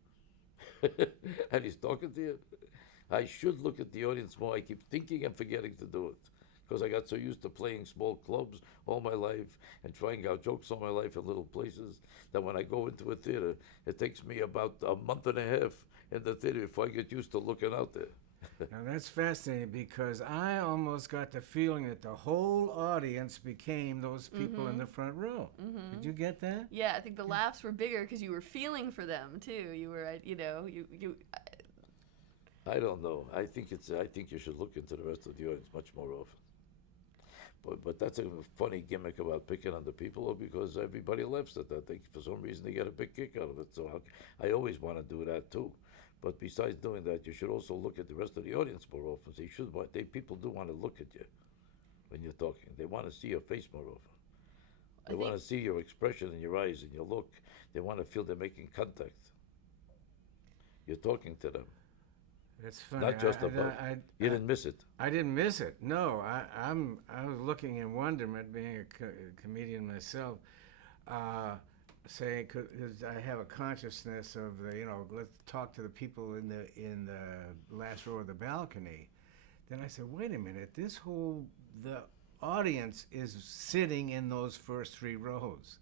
and he's talking to you? I should look at the audience more. I keep thinking and forgetting to do it because I got so used to playing small clubs all my life and trying out jokes all my life in little places that when I go into a theater, it takes me about a month and a half in the theater before I get used to looking out there. Now that's fascinating, because I almost got the feeling that the whole audience became those people in the front row. Did you get that? Yeah, I think the laughs were bigger because you were feeling for them too. You were, you. I don't know. I think you should look into the rest of the audience much more often. But that's a funny gimmick about picking on the people, because everybody laughs at that. For some reason they get a big kick out of it. So I always want to do that too. But besides doing that, you should also look at the rest of the audience more often. So people do want to look at you when you're talking. They want to see your face more often. They want to see your expression in your eyes and your look. They want to feel they're making contact. You're talking to them. That's funny. Not just about. You didn't miss it. I didn't miss it. No, I was looking in wonderment, being a comedian myself, saying, because I have a consciousness of let's talk to the people in the last row of the balcony. Then I said, wait a minute, the audience is sitting in those first 3 rows.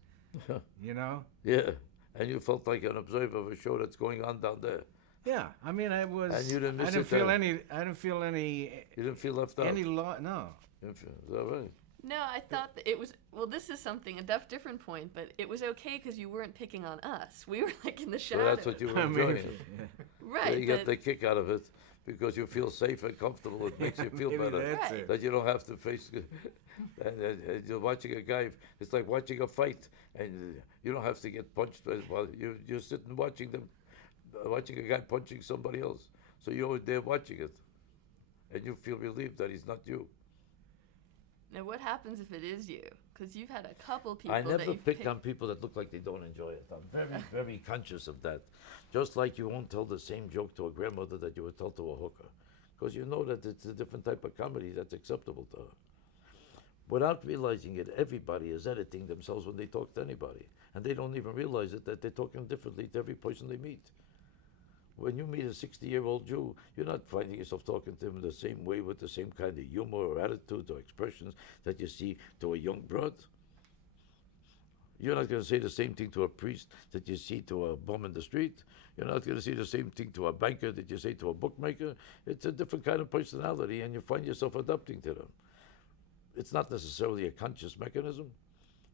Yeah, and you felt like an observer of a show that's going on down there. Yeah, I mean, I was. And you didn't miss I didn't it feel then. any. I didn't feel any. You didn't feel left out. Any no. Is that right? No, I thought that it was. Well, this is something a different point, but it was okay because you weren't picking on us. We were like in the So shadows. that's what you were I mean, enjoying. Right. You get but- the kick out of it because you feel safe and comfortable. It makes you feel Maybe better. that's Right. it. That you don't have to face. And you're watching a guy. It's like watching a fight, and you don't have to get punched. While you're sitting watching a guy punching somebody else. So you're there watching it, and you feel relieved that he's not you. Now, what happens if it is you? Because you've had a couple people I that never you've pick picked. on people that look like they don't enjoy it. I'm very, very conscious of that. Just like you won't tell the same joke to a grandmother that you would tell to a hooker, because you know that it's a different type of comedy that's acceptable to her. Without realizing it, everybody is editing themselves when they talk to anybody, and they don't even realize it that they're talking differently to every person they meet. When you meet a 60-year-old Jew, you're not finding yourself talking to him in the same way with the same kind of humor or attitude or expressions that you see to a young broad. You're not going to say the same thing to a priest that you see to a bum in the street. You're not going to say the same thing to a banker that you say to a bookmaker. It's a different kind of personality, and you find yourself adapting to them. It's not necessarily a conscious mechanism,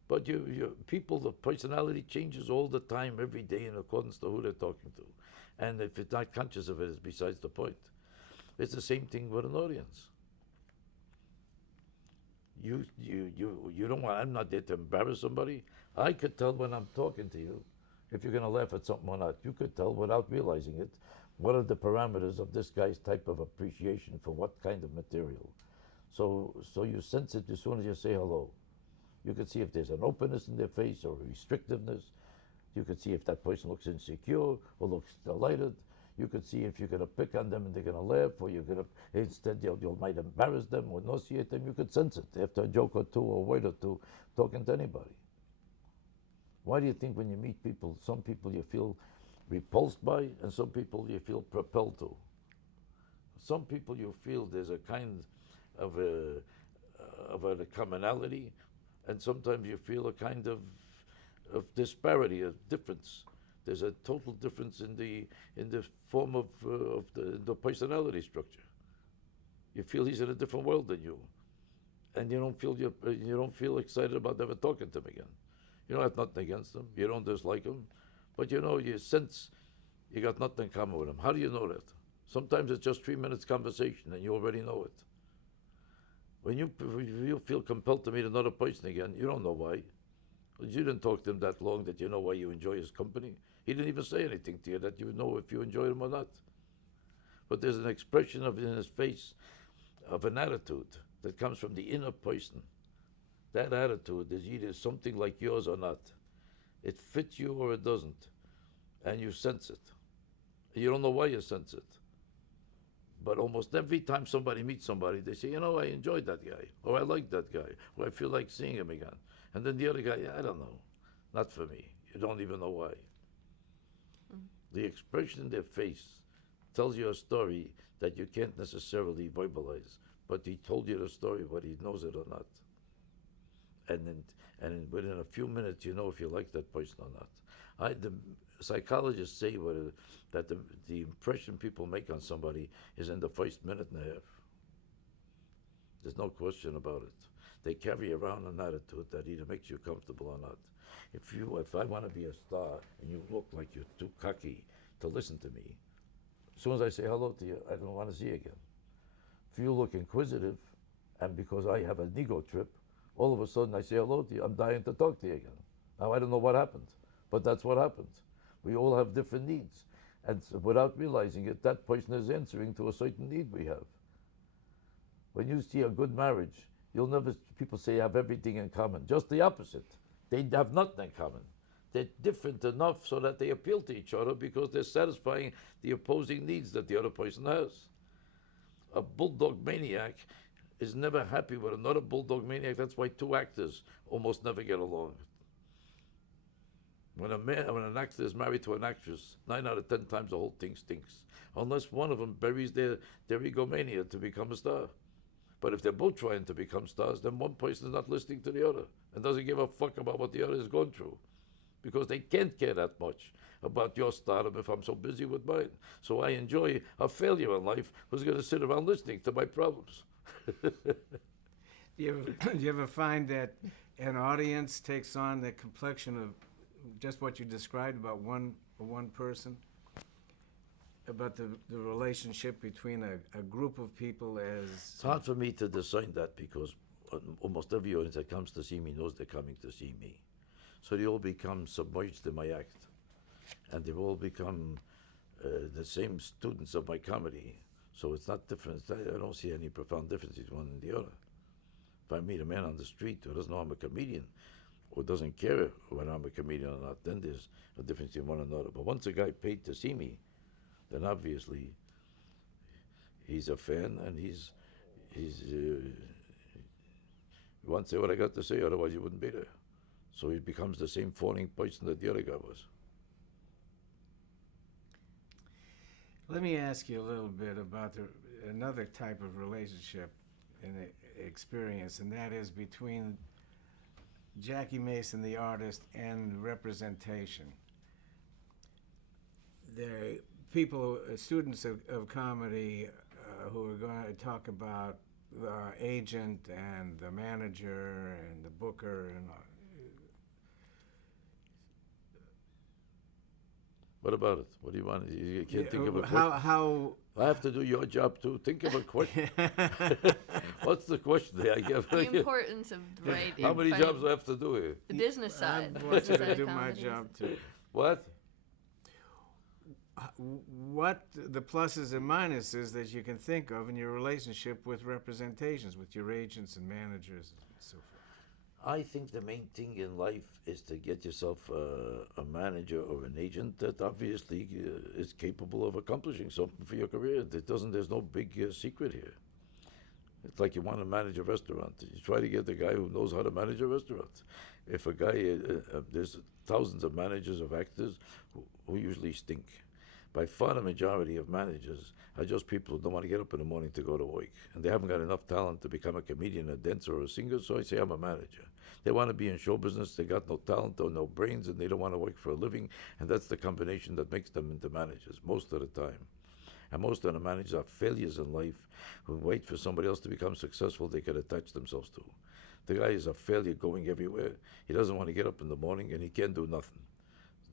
but the personality changes all the time, every day, in accordance to who they're talking to. And if it's not conscious of it, it's besides the point. It's the same thing with an audience. You don't want. I'm not there to embarrass somebody. I could tell when I'm talking to you if you're going to laugh at something or not. You could tell without realizing it. What are the parameters of this guy's type of appreciation for what kind of material? So you sense it as soon as you say hello. You can see if there's an openness in their face or a restrictiveness. You could see if that person looks insecure or looks delighted. You could see if you're going to pick on them and they're going to laugh, or you're going to, instead, you might embarrass them or nauseate them. You could sense it after a joke or two or a word or two talking to anybody. Why do you think when you meet people, some people you feel repulsed by, and some people you feel propelled to? Some people you feel there's a kind of a commonality, and sometimes you feel a kind of disparity, of difference. There's a total difference in the form of the personality structure. You feel he's in a different world than you, and you don't feel excited about ever talking to him again. You don't have nothing against him. You don't dislike him, but you sense you got nothing in common with him. How do you know that? Sometimes it's just 3 minutes conversation, and you already know it. When you feel compelled to meet another person again, you don't know why. You didn't talk to him that long that you know why you enjoy his company. He didn't even say anything to you that you know if you enjoy him or not. But there's an expression in his face of an attitude that comes from the inner person. That attitude is either something like yours or not. It fits you or it doesn't. And you sense it. You don't know why you sense it. But almost every time somebody meets somebody, they say, I enjoyed that guy, or I like that guy, or I feel like seeing him again. And then the other guy, I don't know, not for me. You don't even know why. The expression in their face tells you a story that you can't necessarily verbalize, but he told you the story, whether he knows it or not. And within a few minutes, you know if you like that person or not. The psychologists say that the impression people make on somebody is in the first minute and a half. There's no question about it. They carry around an attitude that either makes you comfortable or not. If I want to be a star and you look like you're too cocky to listen to me, as soon as I say hello to you, I don't want to see you again. If you look inquisitive, and because I have an ego trip, all of a sudden I say hello to you, I'm dying to talk to you again. Now I don't know what happened, but that's what happened. We all have different needs, and without realizing it, that person is answering to a certain need we have. When you see a good marriage, people say have everything in common. Just the opposite. They have nothing in common. They're different enough so that they appeal to each other because they're satisfying the opposing needs that the other person has. A bulldog maniac is never happy with another bulldog maniac. That's why two actors almost never get along. When an actor is married to an actress, 9 out of 10 times the whole thing stinks. Unless one of them buries their egomania to become a star. But if they're both trying to become stars, then one person is not listening to the other and doesn't give a fuck about what the other is going through. Because they can't care that much about your stardom if I'm so busy with mine. So I enjoy a failure in life who's going to sit around listening to my problems. Do you ever find that an audience takes on the complexion of just what you described about one person? About the relationship between a group of people as... It's hard for me to discern that because almost every audience that comes to see me knows they're coming to see me. So they all become submerged in my act. And they all become the same students of my comedy. So it's not different. I don't see any profound differences one and the other. If I meet a man on the street who doesn't know I'm a comedian or doesn't care whether I'm a comedian or not, then there's a difference in one another. But once a guy paid to see me, then obviously he's a fan and he's he wants to say what I got to say, otherwise he wouldn't be there. So he becomes the same fawning person that the other guy was. Let me ask you a little bit about another type of relationship and experience, and that is between Jackie Mason, the artist, and representation. The people, students of comedy who are going to talk about the agent and the manager and the booker and What about it? What do you want? You can't think of a question. how I have to do your job too. Think of a question. What's the question I give? The importance of writing. How many finding jobs do I have to do here? The business side. I want you side to of do my comedy. job too. What? What the pluses and minuses that you can think of in your relationship with representations, with your agents and managers and so forth? I think the main thing in life is to get yourself a manager or an agent that obviously is capable of accomplishing something for your career. There's no big secret here. It's like you want to manage a restaurant. You try to get the guy who knows how to manage a restaurant. If a guy, there's thousands of managers of actors who usually stink. By far the majority of managers are just people who don't want to get up in the morning to go to work. And they haven't got enough talent to become a comedian, a dancer, or a singer, so I say I'm a manager. They want to be in show business, they got no talent or no brains, and they don't want to work for a living, and that's the combination that makes them into managers most of the time. And most of the managers are failures in life who wait for somebody else to become successful they can attach themselves to. The guy is a failure going everywhere. He doesn't want to get up in the morning and he can't do nothing.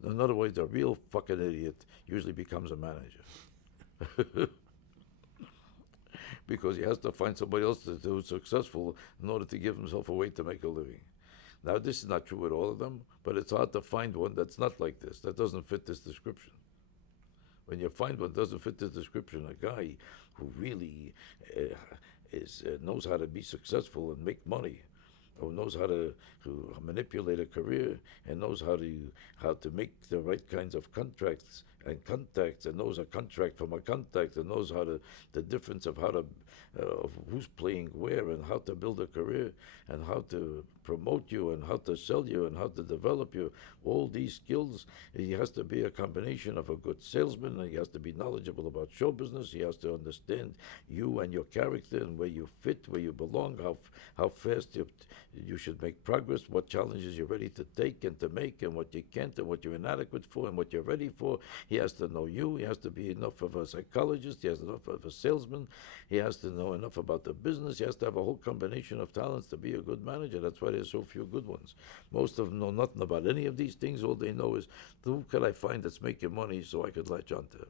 In other words, a real fucking idiot usually becomes a manager. Because he has to find somebody else who's successful in order to give himself a way to make a living. Now, this is not true with all of them, but it's hard to find one that's not like this, that doesn't fit this description. When you find one that doesn't fit this description, a guy who really knows how to be successful and make money, who knows how to manipulate a career and knows how to make the right kinds of contracts and contacts, and knows a contract from a contact, and knows the difference of of who's playing where, and how to build a career, and how to promote you, and how to sell you, and how to develop you. All these skills, he has to be a combination of a good salesman, and he has to be knowledgeable about show business. He has to understand you and your character and where you fit, where you belong, how fast you should make progress, what challenges you're ready to take and to make, and what you can't, and what you're inadequate for, and what you're ready for. He has to know you. He has to be enough of a psychologist. He has enough of a salesman. He has to know enough about the business. He has to have a whole combination of talents to be a good manager. That's why there's so few good ones. Most of them know nothing about any of these things. All they know is, who could I find that's making money so I could latch onto him?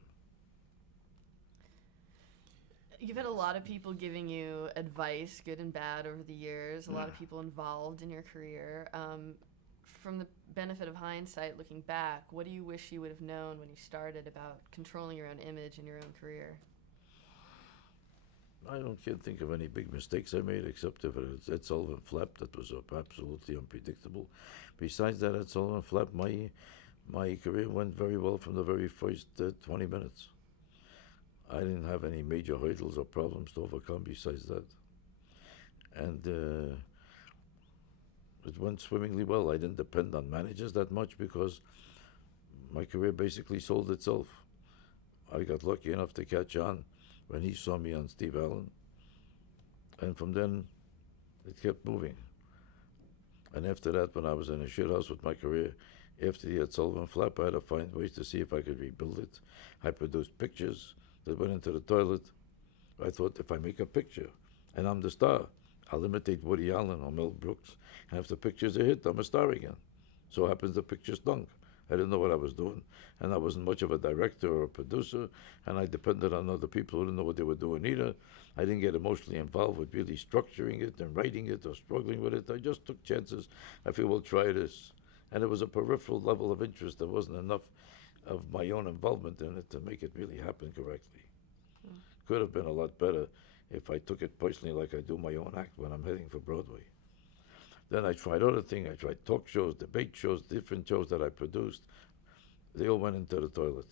You've had a lot of people giving you advice, good and bad, over the years. A lot of people involved in your career. From the benefit of hindsight, looking back, what do you wish you would have known when you started about controlling your own image and your own career? Can't think of any big mistakes I made, except if it's Ed Sullivan Flap. That was absolutely unpredictable. Besides that, Ed Sullivan Flap, my career went very well from the very first 20 minutes. I didn't have any major hurdles or problems to overcome besides that. And it went swimmingly well. I didn't depend on managers that much because my career basically sold itself. I got lucky enough to catch on when he saw me on Steve Allen. And from then, it kept moving. And after that, when I was in a shit house with my career, after the Ed Sullivan Flap, I had to find ways to see if I could rebuild it. I produced pictures that went into the toilet. I thought, if I make a picture and I'm the star, I'll imitate Woody Allen or Mel Brooks. And if the picture's a hit, I'm a star again. So happens the picture stunk. I didn't know what I was doing, and I wasn't much of a director or a producer, and I depended on other people who didn't know what they were doing either. I didn't get emotionally involved with really structuring it and writing it or struggling with it. I just took chances. I figured, we'll try this. And it was a peripheral level of interest. There wasn't enough of my own involvement in it to make it really happen correctly. Could have been a lot better if I took it personally like I do my own act when I'm heading for Broadway. Then I tried other things. I tried talk shows, debate shows, different shows that I produced. They all went into the toilet.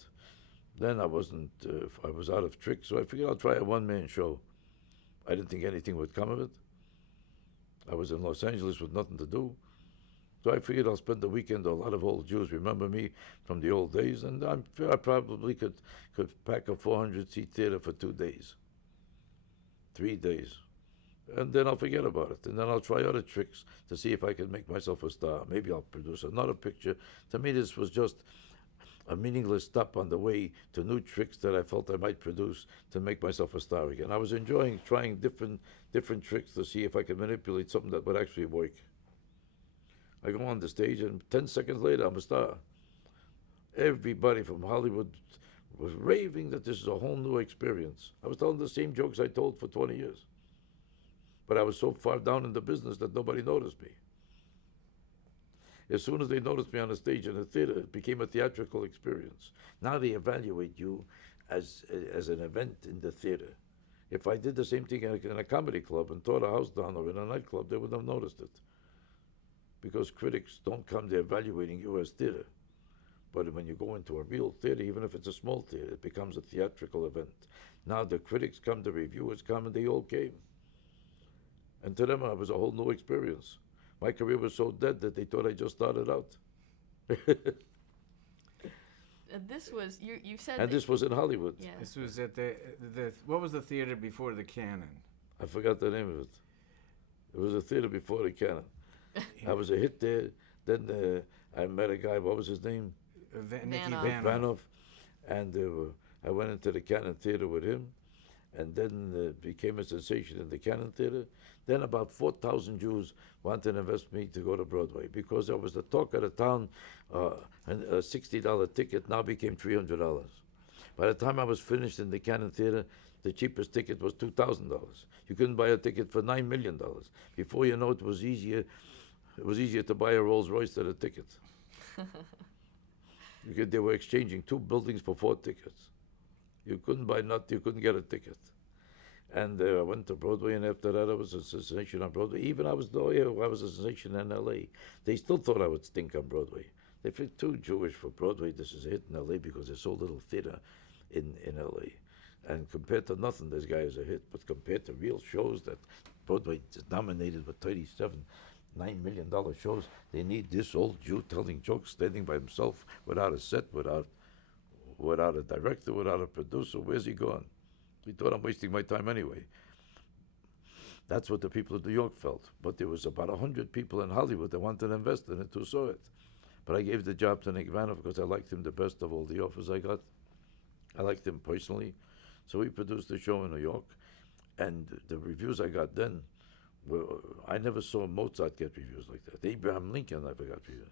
Then I was out of tricks, so I figured I'll try a one-man show. I didn't think anything would come of it. I was in Los Angeles with nothing to do. So I figured I'll spend the weekend. A lot of old Jews remember me from the old days, and I probably could pack a 400-seat theater for 2 days, 3 days. And then I'll forget about it. And then I'll try other tricks to see if I can make myself a star. Maybe I'll produce another picture. To me, this was just a meaningless stop on the way to new tricks that I felt I might produce to make myself a star again. I was enjoying trying different tricks to see if I could manipulate something that would actually work. I go on the stage, and 10 seconds later, I'm a star. Everybody from Hollywood was raving that this is a whole new experience. I was telling the same jokes I told for 20 years. But I was so far down in the business that nobody noticed me. As soon as they noticed me on the stage in the theater, it became a theatrical experience. Now they evaluate you as an event in the theater. If I did the same thing in a comedy club and tore the house down or in a nightclub, they wouldn't have noticed it. Because critics don't come there evaluating you as theater. But when you go into a real theater, even if it's a small theater, it becomes a theatrical event. Now the critics come, the reviewers come, and they all came. And to them, it was a whole new experience. My career was so dead that they thought I just started out. This was you said. And that- this was in Hollywood. Yeah. This was at the what was the theater before the Cannon? I forgot the name of it. It was a theater before the Cannon. I was a hit there. Then I met a guy. What was his name? Nicky Vanoff. Vanoff. And I went into the Cannon Theater with him, and then became a sensation in the Cannon Theater. Then about 4,000 Jews wanted to invest me to go to Broadway because I was the talk of the town, and a $60 ticket now became $300. By the time I was finished in the Cannon Theater, the cheapest ticket was $2,000. You couldn't buy a ticket for $9 million. Before you know it, was easier. It was easier to buy a Rolls Royce than a ticket. They were exchanging 2 buildings for 4 tickets. You couldn't buy you couldn't get a ticket. And I went to Broadway, and after that, I was a sensation on Broadway. Even I was a sensation in L.A. They still thought I would stink on Broadway. They felt too Jewish for Broadway. This is a hit in L.A. because there's so little theater in L.A. And compared to nothing, this guy is a hit. But compared to real shows that Broadway is nominated with 37 $9 million shows, they need this old Jew telling jokes, standing by himself, without a set, without a director, without a producer. Where's he gone? He thought I'm wasting my time anyway. That's what the people of New York felt. But there was about 100 people in Hollywood that wanted to invest in it who saw it. But I gave the job to Nick Vanoff because I liked him the best of all the offers I got. I liked him personally. So we produced the show in New York. And the reviews I got then were, I never saw Mozart get reviews like that. Abraham Lincoln never got reviews.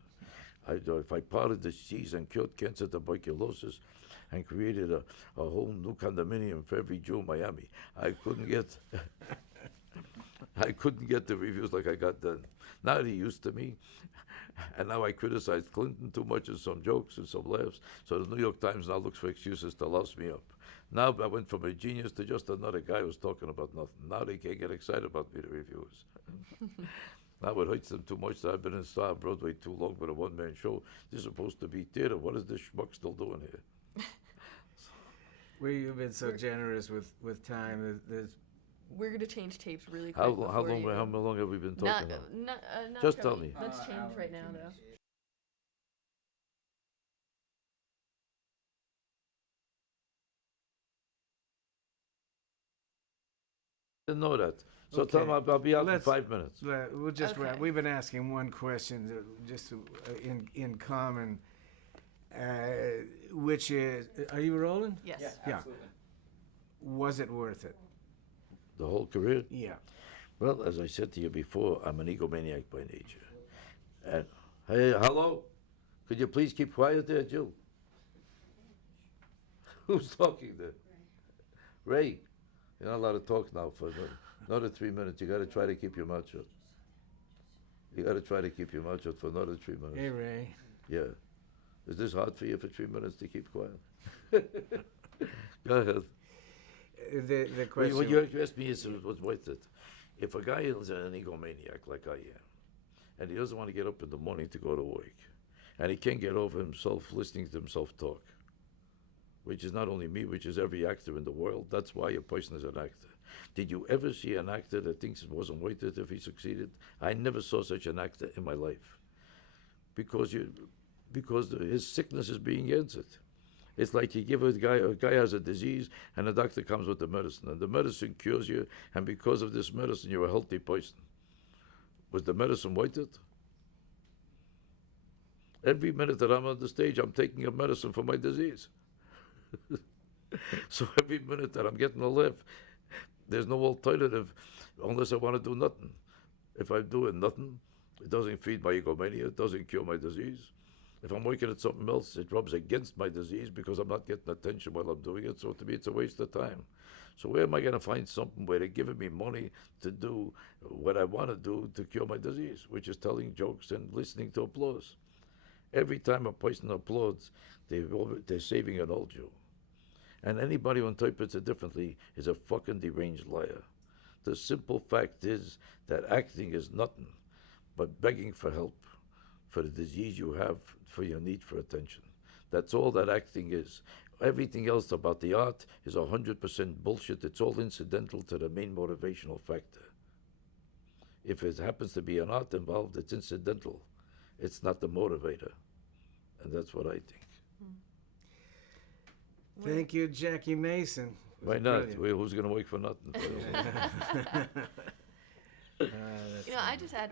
If I parted the seas and cured cancer, tuberculosis, and created a whole new condominium for every Jew in Miami, I couldn't get the reviews like I got then. Now they're used to me, and now I criticize Clinton too much in some jokes and some laughs, so the New York Times now looks for excuses to louse me up. Now I went from a genius to just another guy who's talking about nothing. Now they can't get excited about me, the reviewers. Now it hurts them too much that I've been in Star Broadway too long with a one-man show. This is supposed to be theater. What is this schmuck still doing here? Well, you've been so generous with time. We're gonna change tapes really quick. How before long you- have we been Not, talking now? not Just Charlie. tell me. Let's change Hour right and now, 2 though. minutes. I didn't know that. So Okay. tell them I'll be out in Let's- 5 minutes. We'll just wrap. Okay. We've been asking one question, just in common, which is, are you rolling? Yes. Yeah, Yeah. absolutely. Was it worth it? The whole career? Yeah. Well, as I said to you before, I'm an egomaniac by nature. And hey, hello? Could you please keep quiet there, Jill? Who's talking there? Ray. You're not allowed to talk now for another 3 minutes. You got to try to keep your mouth shut. You got to try to keep your mouth shut for another 3 minutes. Hey, Ray. Yeah. Is this hard for you for 3 minutes to keep quiet? Go ahead. The question. What you asked me is was worth it. If a guy is an egomaniac like I am, and he doesn't want to get up in the morning to go to work, and he can't get over himself listening to himself talk, which is not only me, which is every actor in the world, that's why a person is an actor. Did you ever see an actor that thinks it wasn't worth it if he succeeded? I never saw such an actor in my life. Because his sickness is being answered. It's like you give a guy has a disease, and the doctor comes with the medicine, and the medicine cures you, and because of this medicine, you're a healthy person. Was the medicine worth it? Every minute that I'm on the stage, I'm taking a medicine for my disease. So every minute that I'm getting a laugh, there's no alternative unless I want to do nothing. If I'm doing nothing, it doesn't feed my egomania, it doesn't cure my disease. If I'm working at something else, it rubs against my disease because I'm not getting attention while I'm doing it. So to me, it's a waste of time. So where am I going to find something where they're giving me money to do what I want to do to cure my disease, which is telling jokes and listening to applause? Every time a person applauds, they're saving an old Jew. And anybody who interprets it differently is a fucking deranged liar. The simple fact is that acting is nothing but begging for help for the disease you have, for your need for attention. That's all that acting is. Everything else about the art is 100% bullshit. It's all incidental to the main motivational factor. If it happens to be an art involved, it's incidental. It's not the motivator. And that's what I think. Thank you, Jackie Mason. It was Why not? brilliant. Who's going to work for nothing? That's You know, I just had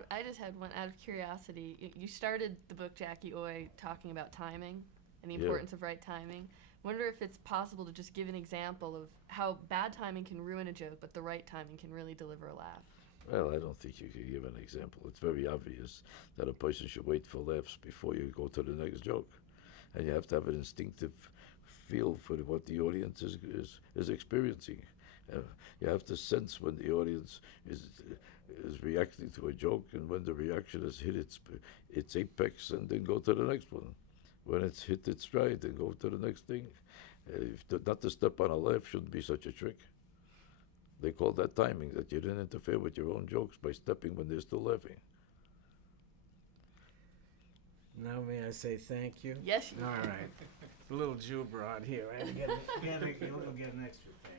one out of curiosity. You started the book, Jackie Oy, talking about timing and the Yeah. importance of right timing. Wonder if it's possible to just give an example of how bad timing can ruin a joke, but the right timing can really deliver a laugh. Well, I don't think you could give an example. It's very obvious that a person should wait for laughs before you go to the next joke. And you have to have an instinctive feel for what the audience is experiencing. You have to sense when the audience is reacting to a joke and when the reaction has hit its apex, and then go to the next one. When it's hit its stride, then go to the next thing. Not to step on a laugh shouldn't be such a trick. They call that timing, that you didn't interfere with your own jokes by stepping when they're still laughing. Now may I say thank you? Yes, you All right. It's a little Jew broad here. Right? Get an extra thing.